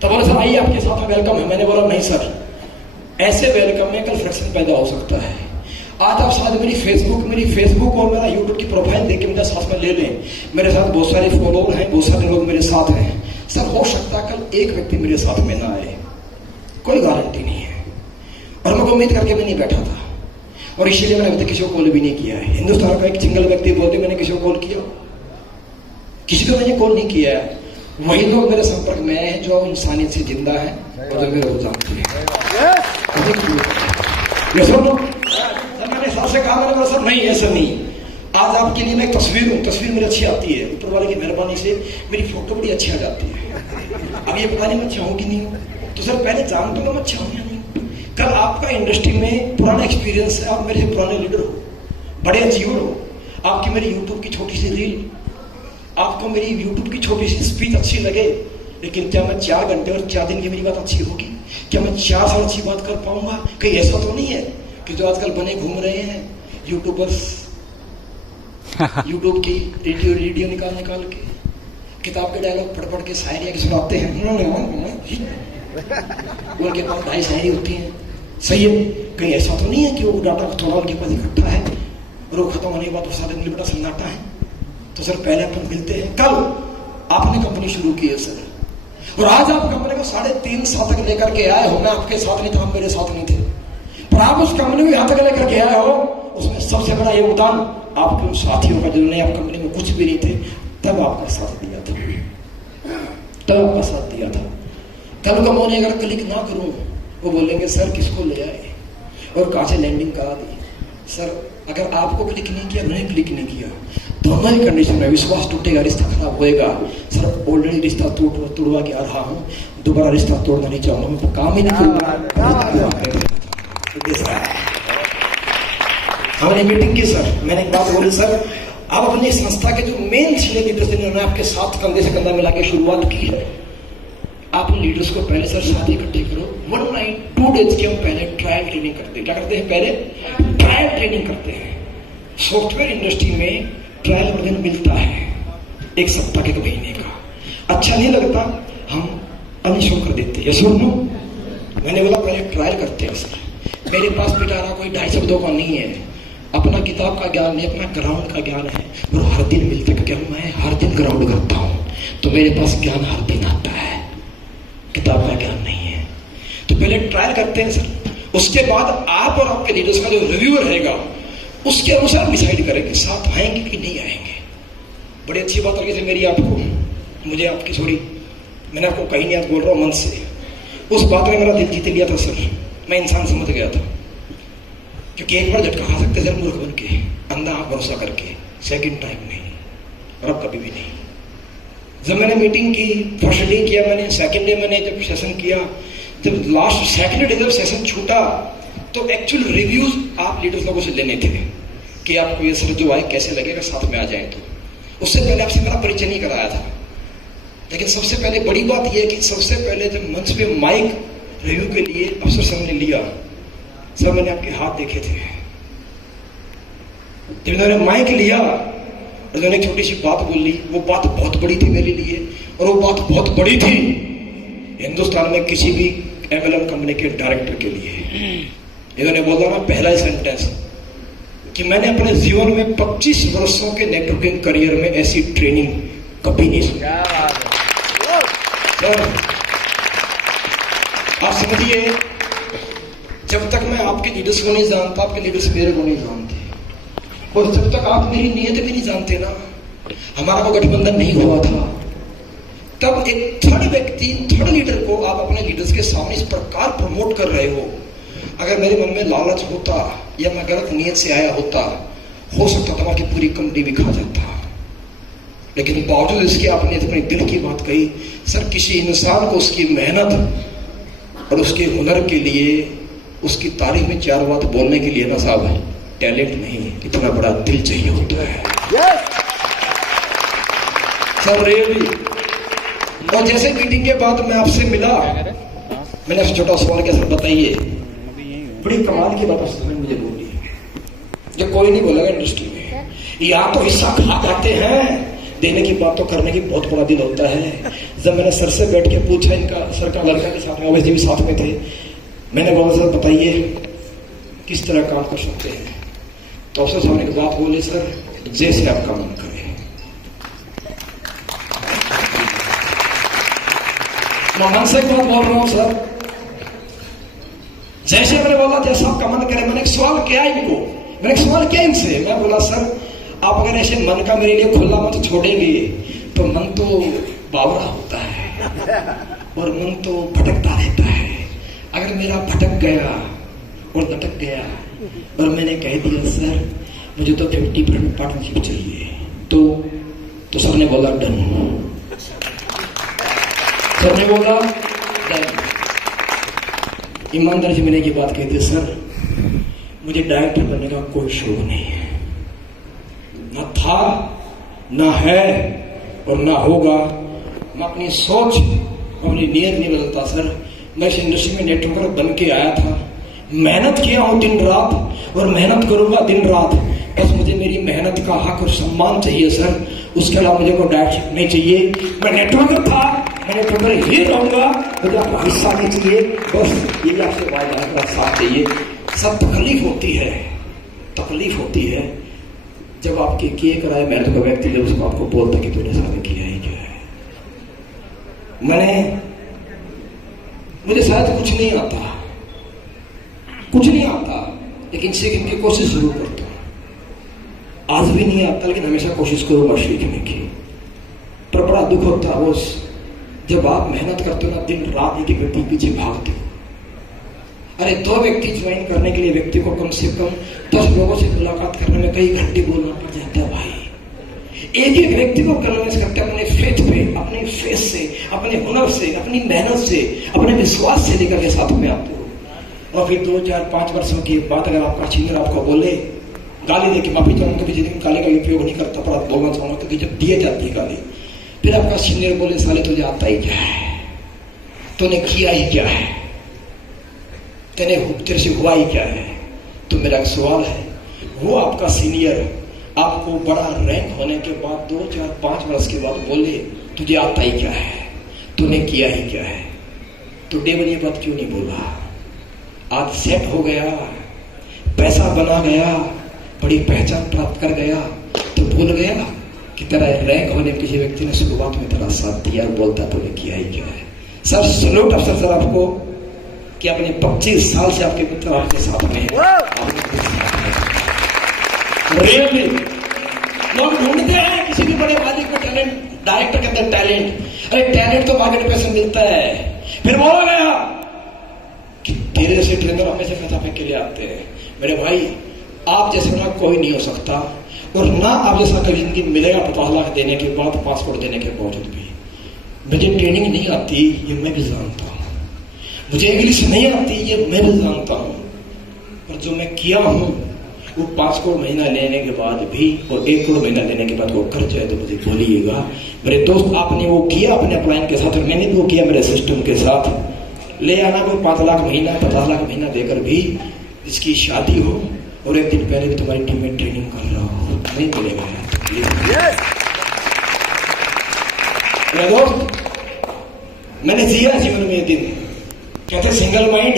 तो बोले सर आइए आपके साथ में वेलकम है। मैंने बोला नहीं सर, ऐसे वेलकम में कल फ्रिक्शन पैदा हो सकता है। आज आप शायद मेरी फेसबुक और मेरा यूट्यूब की प्रोफाइल देख के मेरे साथ में ले लें, मेरे साथ बहुत सारे फॉलोअर हैं, बहुत सारे लोग मेरे साथ हैं। सर हो सकता है कल एक व्यक्ति मेरे साथ में ना आए, कोई गारंटी नहीं है, और मैं उम्मीद करके भी नहीं बैठा था, और इसीलिए मैंने अभी तक किसी को कॉल भी नहीं किया है। हिंदुस्तान का एक सिंगल व्यक्ति बोलते मैंने किसी को कॉल किया, किसी को मैंने कॉल नहीं किया है। वही लोग मेरे संपर्क में हैं जो इंसानियत से जिंदा है और जो मेरे को जानते हैं। मैंने साथ से कहा, मैंने बोला सर नहीं ऐसा नहीं, आज आपके लिए मैं एक तस्वीर हूँ, तस्वीर मेरी अच्छी आती है, ऊपर वाले की मेहरबानी से मेरी फोटो बड़ी अच्छी आ जाती है। अब ये पता नहीं मैं चाहूँ कि नहीं हूँ, तो सर पहले जान दूंगा मैं चाहूँ या नहीं। कल आपका इंडस्ट्री में पुराना एक्सपीरियंस है, आप मेरे पुराने लीडर हो, बड़े अचीवर हो, आपकी मेरी यूट्यूब की छोटी सी रील, आपको मेरी यूट्यूब की छोटी सी स्पीच अच्छी लगे, लेकिन क्या मैं 4 घंटे और 4 दिन की मेरी बात अच्छी होगी? क्या मैं 4 साल अच्छी बात कर पाऊंगा? कहीं ऐसा तो नहीं है कि जो आजकल बने घूम रहे हैं यूट्यूबर्स, यूट्यूब की वीडियो निकाल के किताब के डायलॉग पढ़ के शायरी की सुनाते हैं, उनके पास 2.5 शायरी होती हैं, सही है। कहीं ऐसा तो नहीं है कि वो डाटा थोड़ा उनके पास इकट्ठा है और वो खत्म होने के बाद वो सारे दिन बड़ा सन्नाटा है। तो सर पहले अपन मिलते हैं। कल आपने कंपनी शुरू की है सर, और आज आप कंपनी को 3.5 साल तक लेकर के आए हो। मैं आपके साथ नहीं था, आप मेरे साथ नहीं थे, पर आप उस कंपनी को यहाँ तक लेकर के आए हो, उसमें सबसे बड़ा योगदान आपके उन साथियों का जिन्होंने आप कंपनी में कुछ भी नहीं थे तब आपका साथ दिया था, तब आपका साथ दिया था। कल को मैं अगर क्लिक ना करूं, वो बोलेंगे सर किसको ले आए और कहाँ से लैंडिंग करा दी। सर अगर आपको क्लिक नहीं किया, मैंने क्लिक नहीं किया, दोनों ही कंडीशन में विश्वास टूटेगा, रिश्ता खराब होएगा। सर ऑलरेडी रिश्ता तोड़वा के आ रहा हूँ, दोबारा रिश्ता तोड़ना नहीं चाहूंगा, मैं काम ही नहीं करूंगा। हमने मीटिंग की सर, मैंने एक बात बोली सर, आप अपनी संस्था के जो मेन सीनियर लीडर्स जिन्होंने आपके साथ कंधे से कंधा मिला के शुरुआत की है, आप लीडर्स को पहले सर साथ इकट्ठे करो। 1 नाइट 2 डेज की हम पहले ट्रायल ट्रेनिंग करते हैं। क्या करते हैं? पहले ट्रायल ट्रेनिंग करते हैं। सॉफ्टवेयर इंडस्ट्री में ट्रायल वर्जन मिलता है 1 सप्ताह के 1 महीने का, अच्छा नहीं लगता हम अनशो कर देते हैं। सुनो, मैंने बोला पहले ट्रायल करते हैं सर। मेरे पास पिटारा कोई 2.5 शब्दों का नहीं है, अपना किताब का ज्ञान नहीं, अपना ग्राउंड का ज्ञान है, और हर दिन मिलता है। क्या मैं हर दिन ग्राउंड करता हूँ, तो मेरे पास ज्ञान हर दिन आता है, किताब का ज्ञान नहीं है। तो पहले ट्रायल करते हैं सर, उसके बाद आप और आपके लीडर्स का जो रिव्यूअर रहेगा उसके अनुसार डिसाइड करेंगे साथ आएंगे कि नहीं आएंगे। बड़ी अच्छी बात लगी थी मेरी आपको, मुझे आपकी छोड़ी, मैंने आपको कहीं नहीं आज बोल रहा हूँ मन से, उस बात ने मेरा दिल जीत लिया था सर। मैं इंसान समझ गया था, क्योंकि एक बार झटका खा सकते सर मूर्ख बन के, अंधा आप भरोसा करके, सेकंड टाइम नहीं, और अब कभी भी नहीं। जब मैंने मीटिंग की, फर्स्ट डे किया मैंने, सेकंड डे मैंने जब सेशन किया, जब लास्ट सेकंड डे जब सेशन छूटा, तो एक्चुअल रिव्यूज आप लीडर्स लोगों से लेने थे कि आपको ये सर जो आए कैसे लगेगा, साथ में आ जाए। तो उससे पहले आपसे मेरा परिचय नहीं कराया था, लेकिन सबसे पहले बड़ी बात यह है कि सबसे पहले जब मंच पे माइक रिव्यू के लिए अफसर साहब ने लिया, सर मैंने आपके हाथ देखे थे, जब उन्होंने माइक लिया और उन्होंने छोटी सी बात बोली, वो बात बहुत बड़ी थी मेरे लिए, और वो बात बहुत बड़ी थी हिंदुस्तान में किसी भी MLM कंपनी के डायरेक्टर के लिए। इन्होंने बोला ना पहला ही सेंटेंस कि मैंने अपने जीवन में 25 वर्षों के नेटवर्किंग करियर में ऐसी ट्रेनिंग कभी नहीं सुनी। आप समझिए, जब तक मैं आपके लीडर्स को नहीं जानता, आपके लीडर्स मेरे को नहीं जानते, और जब तक आप मेरी नीयत भी नहीं जानते ना, हमारा वो गठबंधन नहीं हुआ था, तब एक थर्ड व्यक्ति, थर्ड लीडर को आप अपने लीडर्स के सामने इस प्रकार प्रमोट कर रहे हो। अगर मेरे मन में लालच होता या मैं गलत नीयत से आया होता, हो सकता था कि पूरी कंपनी भी खा जाता, लेकिन बावजूद इसके आपने अपने दिल की बात कही। सर, किसी इंसान को उसकी मेहनत और उसके हुनर के लिए, उसकी तारीफ में 4 बात बोलने के लिए ना साहब, टैलेंट नहीं, इतना बड़ा दिल चाहिए होता है। Sir really. और जैसे मीटिंग के बाद मैं आपसे मिला, मैंने आपसे छोटा सवाल किया, सर बताइए, बड़ी कमाल की बात उसने मुझे बोली जो कोई नहीं बोलेगा इंडस्ट्री में। या तो हिस्सा खा जाते हैं, देने की बात तो करने की बहुत बड़ा दिल होता है। जब मैंने सर से बैठ के पूछा, इनका सर का लड़का के साथ में, अवैध भी साथ में थे, मैंने बोला सर बताइए किस तरह काम कर सकते हैं। तो अफसर साहब ने एक बात बोली, सर जैसे आपका मन करे। मैं मन से एक बात बोल रहा हूं सर, जैसे मैंने बोला जैसा आपका मन करे। मैंने एक सवाल किया इनको, मैंने एक सवाल किया इनसे, मैं बोला सर आप अगर ऐसे मन का मेरे लिए खुला मत छोड़ेंगे तो मन तो बावरा होता है और मन तो भटकता रहता है। अगर मेरा भटक गया और लटक गया और मैंने कह दिया सर मुझे तो 50% पार्टनरशिप चाहिए, तो सबने बोला डन। सबने बोला डन। ईमानदारी से मैंने ये बात कही थी, सर मुझे डायरेक्टर बनने का कोई शौक नहीं है, न था, न है और न होगा। मैं अपनी सोच, अपनी नीयत नहीं बदलता सर। मैं इस इंडस्ट्री में नेटवर्कर बन के आया था, मेहनत किया हूं दिन रात और मेहनत करूंगा दिन रात। बस मुझे मेरी मेहनत का हक और सम्मान चाहिए सर, उसके अलावा मुझे कोई डायरेक्शन नहीं चाहिए। मैं नेटवर्कर था, मैं नेटवर्कर ही रहूंगा, मुझे आपका हिस्सा नहीं चाहिए। बस ये आपसे वायदा का साथ चाहिए। सब तकलीफ होती है, तकलीफ होती है जब आपके किए कराए मेहनत का व्यक्ति जब उसको आपको बोलता कि तूने शादी किया ही क्या है। मुझे शायद कुछ नहीं आता, कुछ नहीं आता, लेकिन सीखने की कोशिश जरूर करता हूं। आज भी नहीं आता, लेकिन हमेशा कोशिश करूंगा सीखने की। पर बड़ा दुख होता है वो जब आप मेहनत करते हो ना, दिन रात एक व्यक्ति पीछे भागते हो। अरे 2 व्यक्ति ज्वाइन करने के लिए व्यक्ति को कम से कम 10 लोगों से मुलाकात करने में कई घंटे बोलना पड़ जाता है भाई। एक एक व्यक्ति को कन्विंस करते अपने फेथ पे, अपने फेस से, अपने हुनर से, अपनी मेहनत से, अपने विश्वास से लेकर के साथ में आते हो। और फिर 2, 4, 5 वर्षों की बात अगर आपका सीनियर आपको बोले, गाली दे के, माफी चाहूंगा कभी जिंदगी में गाली का उपयोग नहीं करता, पर आप बोलना चाहूंगा क्योंकि जब दिए जाती है गाली, फिर आपका सीनियर बोले साले तुझे आता ही क्या है, तूने किया ही क्या है, तेरे से हुआ ही क्या है। तो मेरा एक सवाल है, वो आपका सीनियर आपको बड़ा रैंक होने के बाद 2, 4, 5 वर्ष के बाद बोले तुझे आता ही क्या है, तूने किया ही क्या है, तो डे वन ये बात क्यों नहीं बोला? आज सेट हो गया, पैसा बना गया, बड़ी पहचान प्राप्त कर गया, तो भूल गया कि तेरा रैंक होने में किसी व्यक्ति ने शुरुआत में तेरा साथ दिया और बोलता तूने किया ही क्या है। सर सैल्यूट अफसर सर आपको कि अपने 25 साल से आपके मित्र आपके साथ में है। रियली लोग ढूंढते हैं किसी भी बड़े मालिक में टैलेंट, डायरेक्टर के अंदर टैलेंट। अरे टैलेंट तो मार्केट में से मिलता है। फिर बोला गया कि तेरे जैसे ट्रेनर हमें से खता फेंक के लिए आते हैं। मेरे भाई आप जैसे ना कोई नहीं हो सकता, और ना आप जैसा कभी जिंदगी मिलेगा 50 लाख देने के बाद, पासपोर्ट देने के बावजूद भी। मुझे ट्रेनिंग नहीं आती ये मैं भी जानता हूँ, मुझे इंग्लिश नहीं आती ये मैं भी जानता हूँ, पर जो मैं किया हूँ वो 5 करोड़ महीना लेने के बाद भी और 1 करोड़ महीना लेने के बाद वो कर जाए तो मुझे बोलिएगा। मेरे दोस्त आपने वो किया अपने अपलाइन के साथ, और मैंने भी वो किया मेरे सिस्टम के साथ। ले आना कोई 5 लाख महीना 50 लाख महीना देकर भी जिसकी शादी हो और एक दिन पहले भी तुम्हारी टीम में ट्रेनिंग कर रहा हो, नहीं मिलेगा यार। मेरे दोस्त मैंने जिया जीवन में ये दिन, कहते सिंगल माइंड,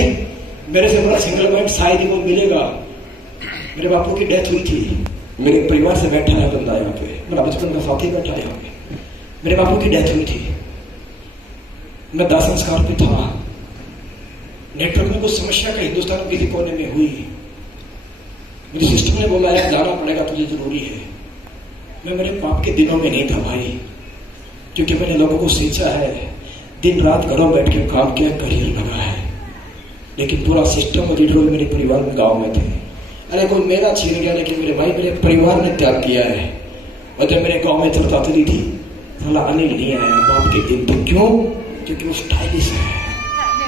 मेरे से बड़ा सिंगल माइंड शायद ही वो मिलेगा। मेरे बापू की डेथ हुई थी, मेरे परिवार से बैठा है बंदा यहाँ पे, मेरा बचपन का साथी बैठा है यहाँ पे। मेरे बापू की डेथ हुई थी, मैं दाह संस्कार पे था। नेटवर्क में कुछ समस्या का हिंदुस्तान के कोने में हुई, मुझे सिस्टम ने बोला यार जाना पड़ेगा तुझे, जरूरी है। मैं मेरे बाप के दिनों में नहीं था भाई, क्योंकि मैंने लोगों को सींचा है, दिन रात घरों बैठ के काम किया, करियर लगा है। लेकिन पूरा सिस्टम और लीडर मेरे परिवार में गांव में थे। अरे कोई मेरा छीन गया, लेकिन मेरे भाई मेरे परिवार ने त्याग किया है। और जब मेरे गांव में चर्चा चली थी, साला अनिल नहीं आया बाप के दिन, तो क्यों? क्योंकि वो स्टाइलिश है,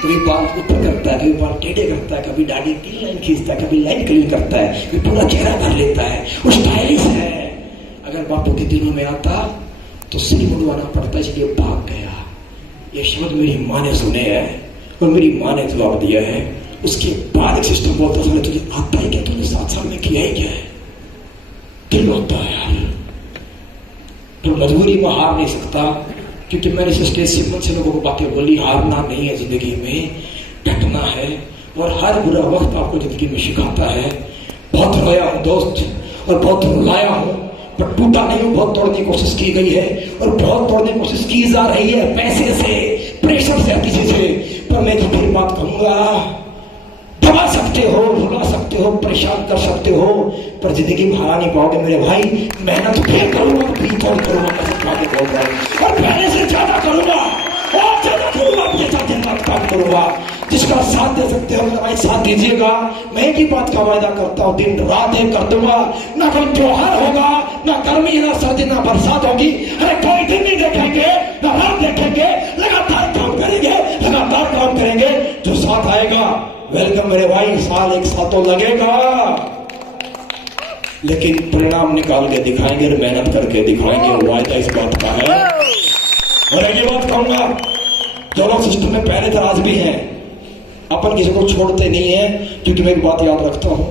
कभी बाल ऊपर करता है, कभी बाल टेढ़े करता है, कभी दाढ़ी की लाइन खींचता है, कभी लाइन क्लीन करता है, कभी पूरा चेहरा भर लेता है, वो स्टाइलिश है। अगर बापू के दिनों में आता तो सिर मुड़वाना पड़ता, इसलिए भाग गया। ये शब्द मेरी माँ ने सुने हैं और मेरी माँ ने जवाब दिया है। उसके बाद एक सिस्टम बोलता था, तुझे आता है क्या? तूने 7 साल में किया ही क्या है? दिल होता है यार, तो मजबूरी में हार नहीं सकता, क्योंकि मैंने स्टेज से मुझ से लोगों को बातें बोली, हारना नहीं है जिंदगी में, डटना है। और हर बुरा वक्त आपको जिंदगी में सिखाता है। बहुत रोया हूं दोस्त, और बहुत रुलाया हूं, पर टूटा नहीं हूं। बहुत तोड़ने की कोशिश की गई है और बहुत तोड़ने की कोशिश की जा रही है, पैसे से, प्रेशर से, किसी से। पर मैं तो फिर बात कहूंगा, दबा सकते हो, रुला सकते हो, परेशान कर सकते हो, पर जिंदगी में हरा नहीं पाओगे मेरे भाई। मेहनत फिर करूंगा, फिर कौन करूंगा, और पहले से ज्यादा करूंगा, और ज्यादा करूंगा, अपने साथ दिन रात काम करूंगा। जिसका साथ दे सकते हो मेरे भाई साथ दीजिएगा। मैं एक ही बात का वायदा करता हूँ, दिन रात एक कर दूंगा। ना कोई त्योहार होगा, ना गर्मी, ना सर्दी, ना बरसात होगी। अरे कोई दिन नहीं देखेंगे, ना रात देखेंगे, लगातार काम करेंगे, लगातार काम करेंगे। जो साथ आएगा वेलकम मेरे भाई, साल एक साथ तो लगेगा, लेकिन परिणाम निकाल के दिखाएंगे और मेहनत करके दिखाएंगे, वायदा इस बात का है। और एक बात कहूंगा, जो लोग सिस्टम में पहले तरह आज भी हैं, अपन किसी को छोड़ते नहीं है, क्योंकि मैं एक बात याद रखता हूं,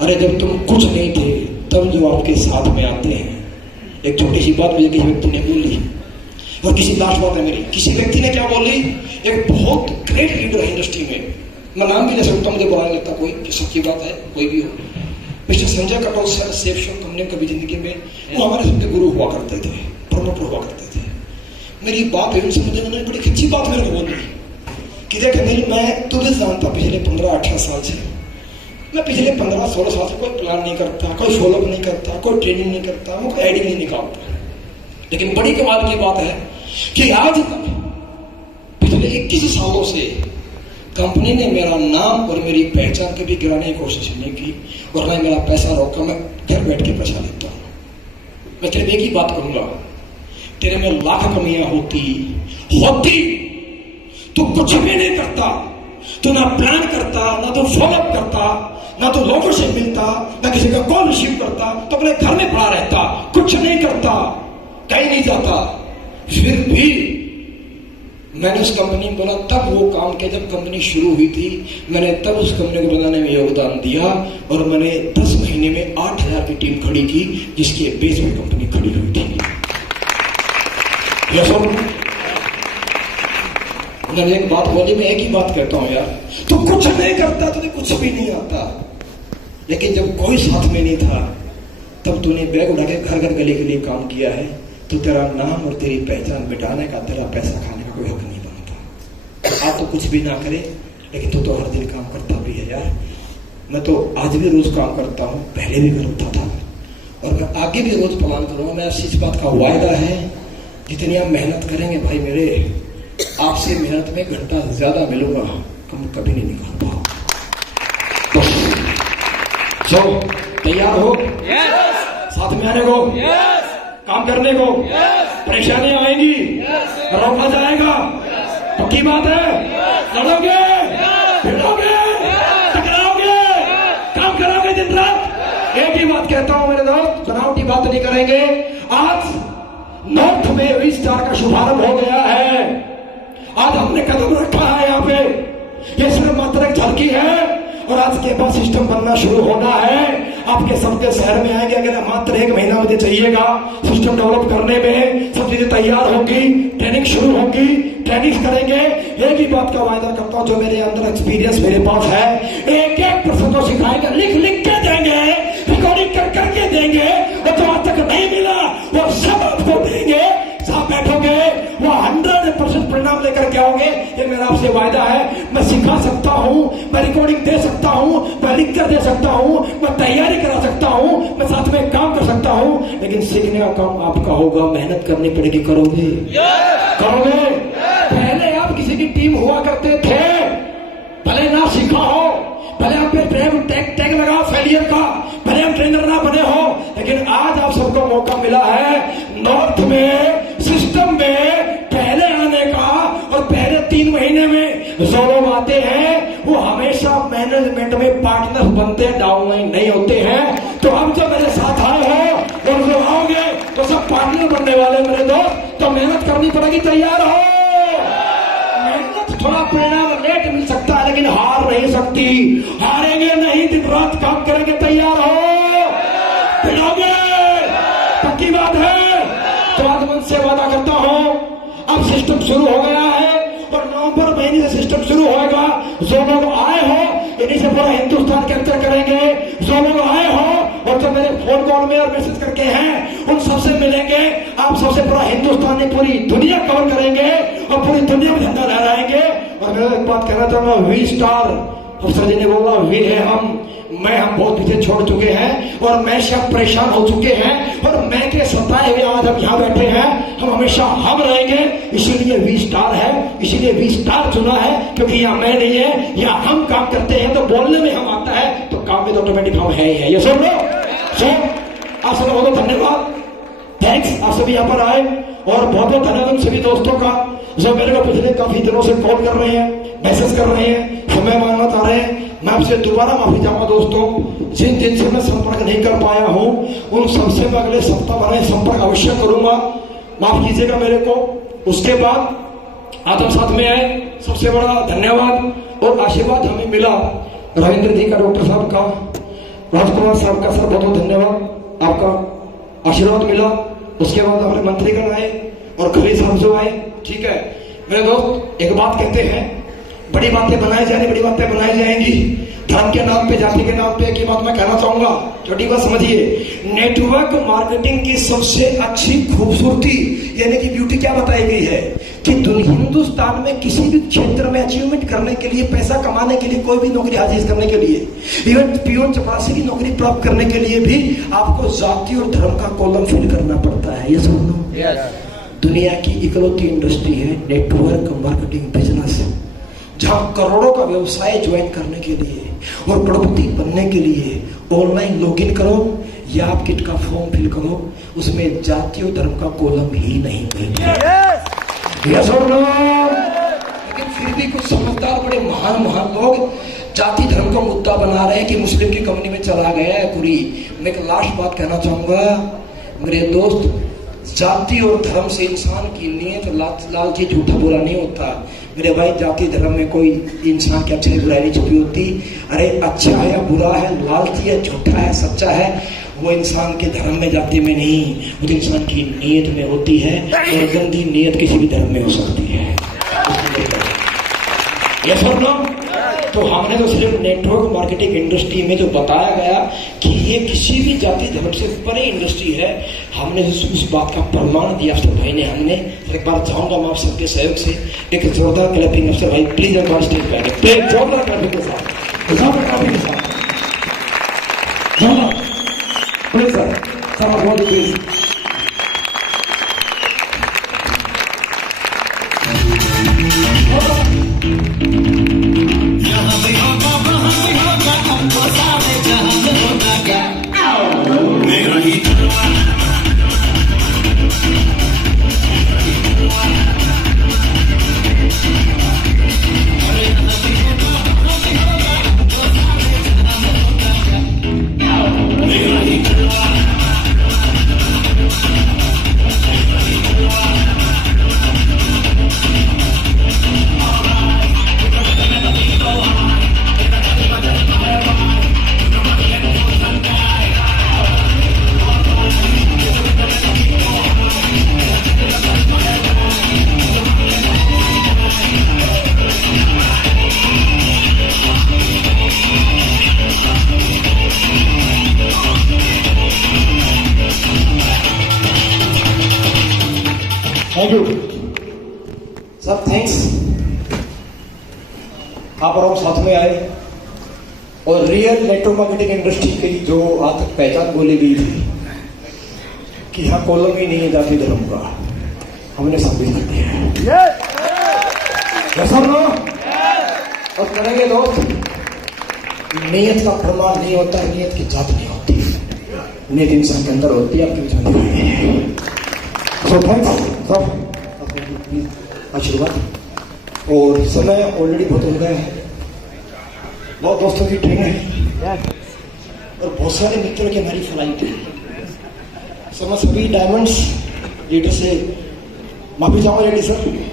अरे जब तुम कुछ नहीं थे तब जो आपके साथ में आते हैं। एक छोटी सी बात मुझे किसी व्यक्ति ने बोली, और किसी लास्ट बात है मेरी, किसी व्यक्ति ने क्या बोली, एक बहुत ग्रेट लीडर है इंडस्ट्री में, मैं नाम भी ले सकता हूं, मुझे बुरा नहीं लगता, कोई सच्ची बात है, कोई भी हो। Mister Sanjay Katoch sir, safe shop company कभी जिंदगी में, वो हमारे सबके गुरु हुआ करते थे, प्रमोटर हुआ करते थे। मेरी बात है उनसे, मुझे उन्होंने बड़ी अच्छी बात मेरे को बोली कि देख अनिल, मैं तुझे जानता पिछले 15-18 साल से, मैं पिछले 15-16 साल से कोई प्लान नहीं करता, कोई फॉलोअप नहीं करता, कोई ट्रेनिंग नहीं करता, मैं कोई आइडिया नहीं निकालता। लेकिन बड़ी कमाल की बात है कि आज तक पिछले 21 सालों से कंपनी ने मेरा नाम और मेरी पहचान कभी गिराने की कोशिश नहीं की, और ना मेरा पैसा रोका। मैं घर बैठ के पैसा लेता हूँ। मैं तेरे एक ही बात कहूंगा, तेरे में लाख कमियां होती तू कुछ भी नहीं करता, तू ना प्लान करता, ना तो फॉलोअप करता, ना तो लोगों से मिलता, ना किसी का कॉल रिसीव करता, तो अपने घर में पड़ा रहता, कुछ नहीं करता, कहीं नहीं जाता। फिर भी मैंने उस कंपनी में बोला, तब वो काम किया जब कंपनी शुरू हुई थी। मैंने तब उस कंपनी को बनाने में योगदान दिया, और मैंने 10 महीने में 8000 की टीम खड़ी की, जिसके बेस में कंपनी खड़ी हुई थी। उन्होंने एक बात बोली, मैं एक ही बात कहता हूं यार, तू कुछ नहीं करता, तुझे कुछ भी नहीं आता, लेकिन जब कोई साथ में नहीं था तब तूने बैग उठा के घर घर गली के लिए काम किया है। तो तेरा नाम और तेरी पहचान मिटाने का, तेरा पैसा खाने का कोई हक नहीं बनता। आप तो कुछ भी ना करे, लेकिन तू तो हर दिन काम करता भी है यार। मैं तो आज भी रोज काम करता हूँ, पहले भी करता था, और मैं आगे भी रोज प्लान करूंगा। मैं इस बात का वायदा है, जितनी आप मेहनत करेंगे भाई मेरे, आपसे मेहनत में घंटा ज्यादा मिलूंगा, कम कभी नहीं निकाल पाओ। तो तैयार हो? साथ में आने को, काम करने को, परेशानियां आएंगी, रोका जाएगा, पक्की बात है। लड़ोगे, भिड़ोगे, टकराओगे, काम करोगे दिन रात। एक ही बात कहता हूं मेरे दोस्त, बनावटी बात नहीं करेंगे। आज नॉर्थ में विस्तार का शुभारंभ हो गया है, आज हमने कदम रखा है यहाँ पे। ये सिर्फ मात्र एक झलकी है, और आज के बाद सिस्टम बनना शुरू होना है। आपके सबके शहर में आएंगे, अगर मात्र 1 महीना मुझे चाहिएगा सिस्टम डेवलप करने में। सब चीजें तैयार होगी, ट्रेनिंग शुरू होगी, ट्रेनिंग करेंगे। एक ही बात का वायदा करता हूं, जो मेरे अंदर एक्सपीरियंस मेरे पास है, एक एक पर्सन को सिखाएंगे, लिख लिख के देंगे, रिकॉर्डिंग कर करके देंगे, और जो आज तक नहीं मिला वो सब आपको देंगे। साथ बैठोगे, वो 100% परिणाम लेकर के आओगे, ये मेरा आपसे वायदा है। मैं सिखा सकता हूं, मैं रिकॉर्डिंग दे सकता हूं, मैं लिख कर दे सकता हूं, मैं तैयारी करा सकता हूं, मैं साथ में काम कर सकता हूं, लेकिन सीखने का काम आपका होगा। मेहनत करनी पड़ेगी, करोगे? करोगे? पहले आप किसी की टीम हुआ करते थे, भले ना सीखा हो, भले आप पे टैग लगाओ फेलियर का, भले हम ट्रेनर ना बने हो, लेकिन आज आप सबको मौका मिला है नॉर्थ में सिस्टम में पहले आने का, और पहले 3 महीने में जो लोग आते हैं वो हमेशा मैनेजमेंट में पार्टनर बनते हैं, डाउनलाइन नहीं होते हैं। तो अब जो मेरे साथ आए हो और जो आओगे तो सब पार्टनर बनने वाले मेरे दोस्त, तो मेहनत करनी पड़ेगी, तैयार हो। मेहनत थोड़ा परिणाम लेट मिल सकता है लेकिन हार नहीं सकती, हारेंगे नहीं, दिन रात काम करेंगे, तैयार हो, पिड़ोगे, पक्की बात है। तो आज मन से वादा करता हूं, अब सिस्टम शुरू हो गया है और नवंबर महीने से सिस्टम शुरू होगा। जो लोग आए हो इन्हीं से पूरा हिंदुस्तान कैप्चर करेंगे, जो लोग आए हो और जो मेरे फोन कॉल में और मैसेज करके हैं उन सबसे मिलेंगे, आप सबसे पूरा हिंदुस्तान ने पूरी दुनिया कवर करेंगे और पूरी दुनिया में झंडा लहराएंगे। और मैं एक बात कहना चाहूंगा, वी स्टार अफसर जी ने बोला वी है हम बहुत पीछे छोड़ चुके हैं और मैं सब परेशान हो चुके हैं और मैं के सताए हुए आज हम यहाँ बैठे हैं, हम हमेशा हम रहेंगे। इसीलिए वी स्टार है, इसीलिए वी स्टार चुना है, क्योंकि यहाँ मैं नहीं है, यहाँ हम काम करते हैं तो बोलने में हम आता है तो काम में तो ऑटोमेटिक हम है ही है। ये सुन लो, आप सब बहुत धन्यवाद, थैंक्स, आप सभी यहाँ पर आए और बहुत बहुत धन्यवाद सभी दोस्तों का जो मेरे को पिछले काफी दिनों से कॉल कर रहे हैं, मैसेज कर रहे हैं, समय मांगना चाह रहे हैं। मैं आपसे दोबारा माफी चाहूंगा दोस्तों, जिन दिन से मैं संपर्क नहीं कर पाया हूं उन सबसे मैं अगले सप्ताह भर संपर्क अवश्य करूंगा, माफ कीजिएगा मेरे को। उसके बाद आज हम साथ में आए, सबसे बड़ा धन्यवाद और आशीर्वाद हमें मिला रविंद्र जी का, डॉक्टर साहब का, राजकुमार साहब का, सर बहुत बहुत धन्यवाद, आपका आशीर्वाद मिला। उसके बाद हमारे मंत्रीगण आए और खली साहब जो आए, ठीक है मेरे दोस्त। एक बात कहते हैं, बड़ी बातें बनाई जाएंगी, बड़ी बातें बनाई जाएंगी, धर्म के नाम पे, जाति के नाम पे। एक बात मैं कहना चाहूंगा, छोटी बात समझिए, नेटवर्क मार्केटिंग की सबसे अच्छी खूबसूरती यानी कि ब्यूटी क्या बताई गई है कि हिंदुस्तान में किसी भी क्षेत्र में अचीवमेंट करने के लिए, पैसा कमाने के लिए, कोई भी नौकरी हासिल करने के लिए, इवन पियून चपरासी की नौकरी प्राप्त करने के लिए भी आपको जाति और धर्म का कॉलम फिल करना पड़ता है। ये सुनो, दुनिया की इकलौती इंडस्ट्री है नेटवर्क मार्केटिंग बिजनेस, जहां करोड़ों का व्यवसाय ज्वाइन करने के लिए और करोड़पति बनने के लिए ऑनलाइन लॉगिन करो या आप किट का फॉर्म फिल करो, उसमें जाति और धर्म का कॉलम ही नहीं मिलेगा। यस और नो? लेकिन फिर भी कुछ समझदार बड़े महान लोग जाति धर्म का मुद्दा बना रहे हैं कि मुस्लिम की कंपनी में चला गया है पूरी। मैं एक लास्ट बात कहना चाहूंगा मेरे दोस्त, जाति और धर्म से इंसान की नीयत लालची झूठा बुरा नहीं होता मेरे भाई। जाति धर्म में कोई इंसान की अच्छी बुराई नहीं छुपी होती। अरे अच्छा है या बुरा है, लालची है, झूठा है, सच्चा है, वो इंसान के धर्म में जाति में नहीं, वो तो इंसान की नीयत में होती है और गंदी नीयत किसी भी धर्म में हो सकती है। ये सब लोग तो हमने तो सिर्फ नेटवर्क मार्केटिंग इंडस्ट्री में जो बताया गया कि ये किसी भी जाति धर्म से परे इंडस्ट्री है, हमने उस बात का प्रमाण दिया अफसर भाई ने। हमने एक बार चाहूंगा मैं आप सबके सहयोग से एक जोरदार क्लैपिंग अफसर भाई प्लीज एक बार स्टेज पे आए, जोरदार क्लैपिंग के साथ, क्लैपिंग के साथ, जोरदार प्लीज सर, सर बहुत please. Thank you sir, thanks. आप और हम साथ में आए और रियल नेटवर्क मार्केटिंग इंडस्ट्री की जो आज तक पहचान बोली गई थी कि यहाँ कॉलम ही नहीं है जाति धर्म का, हमने साबित कर दिया है। सर नो और करेंगे दोस्त, नियत का प्रमाण नहीं होता है, नियत की जात नहीं होती। नेक इंसान के अंदर होती है, आपके बीच में दिखाई गई है। सो थैंक्स सब आशीर्वाद। और समय ऑलरेडी बहुत हो गया है, बहुत दोस्तों की ट्रेन है और बहुत सारे मित्रों की हमारी फ्लाइट है। सो मैं सभी डायमंड्स लीडर से माफी चाहूंगा रेडी सर।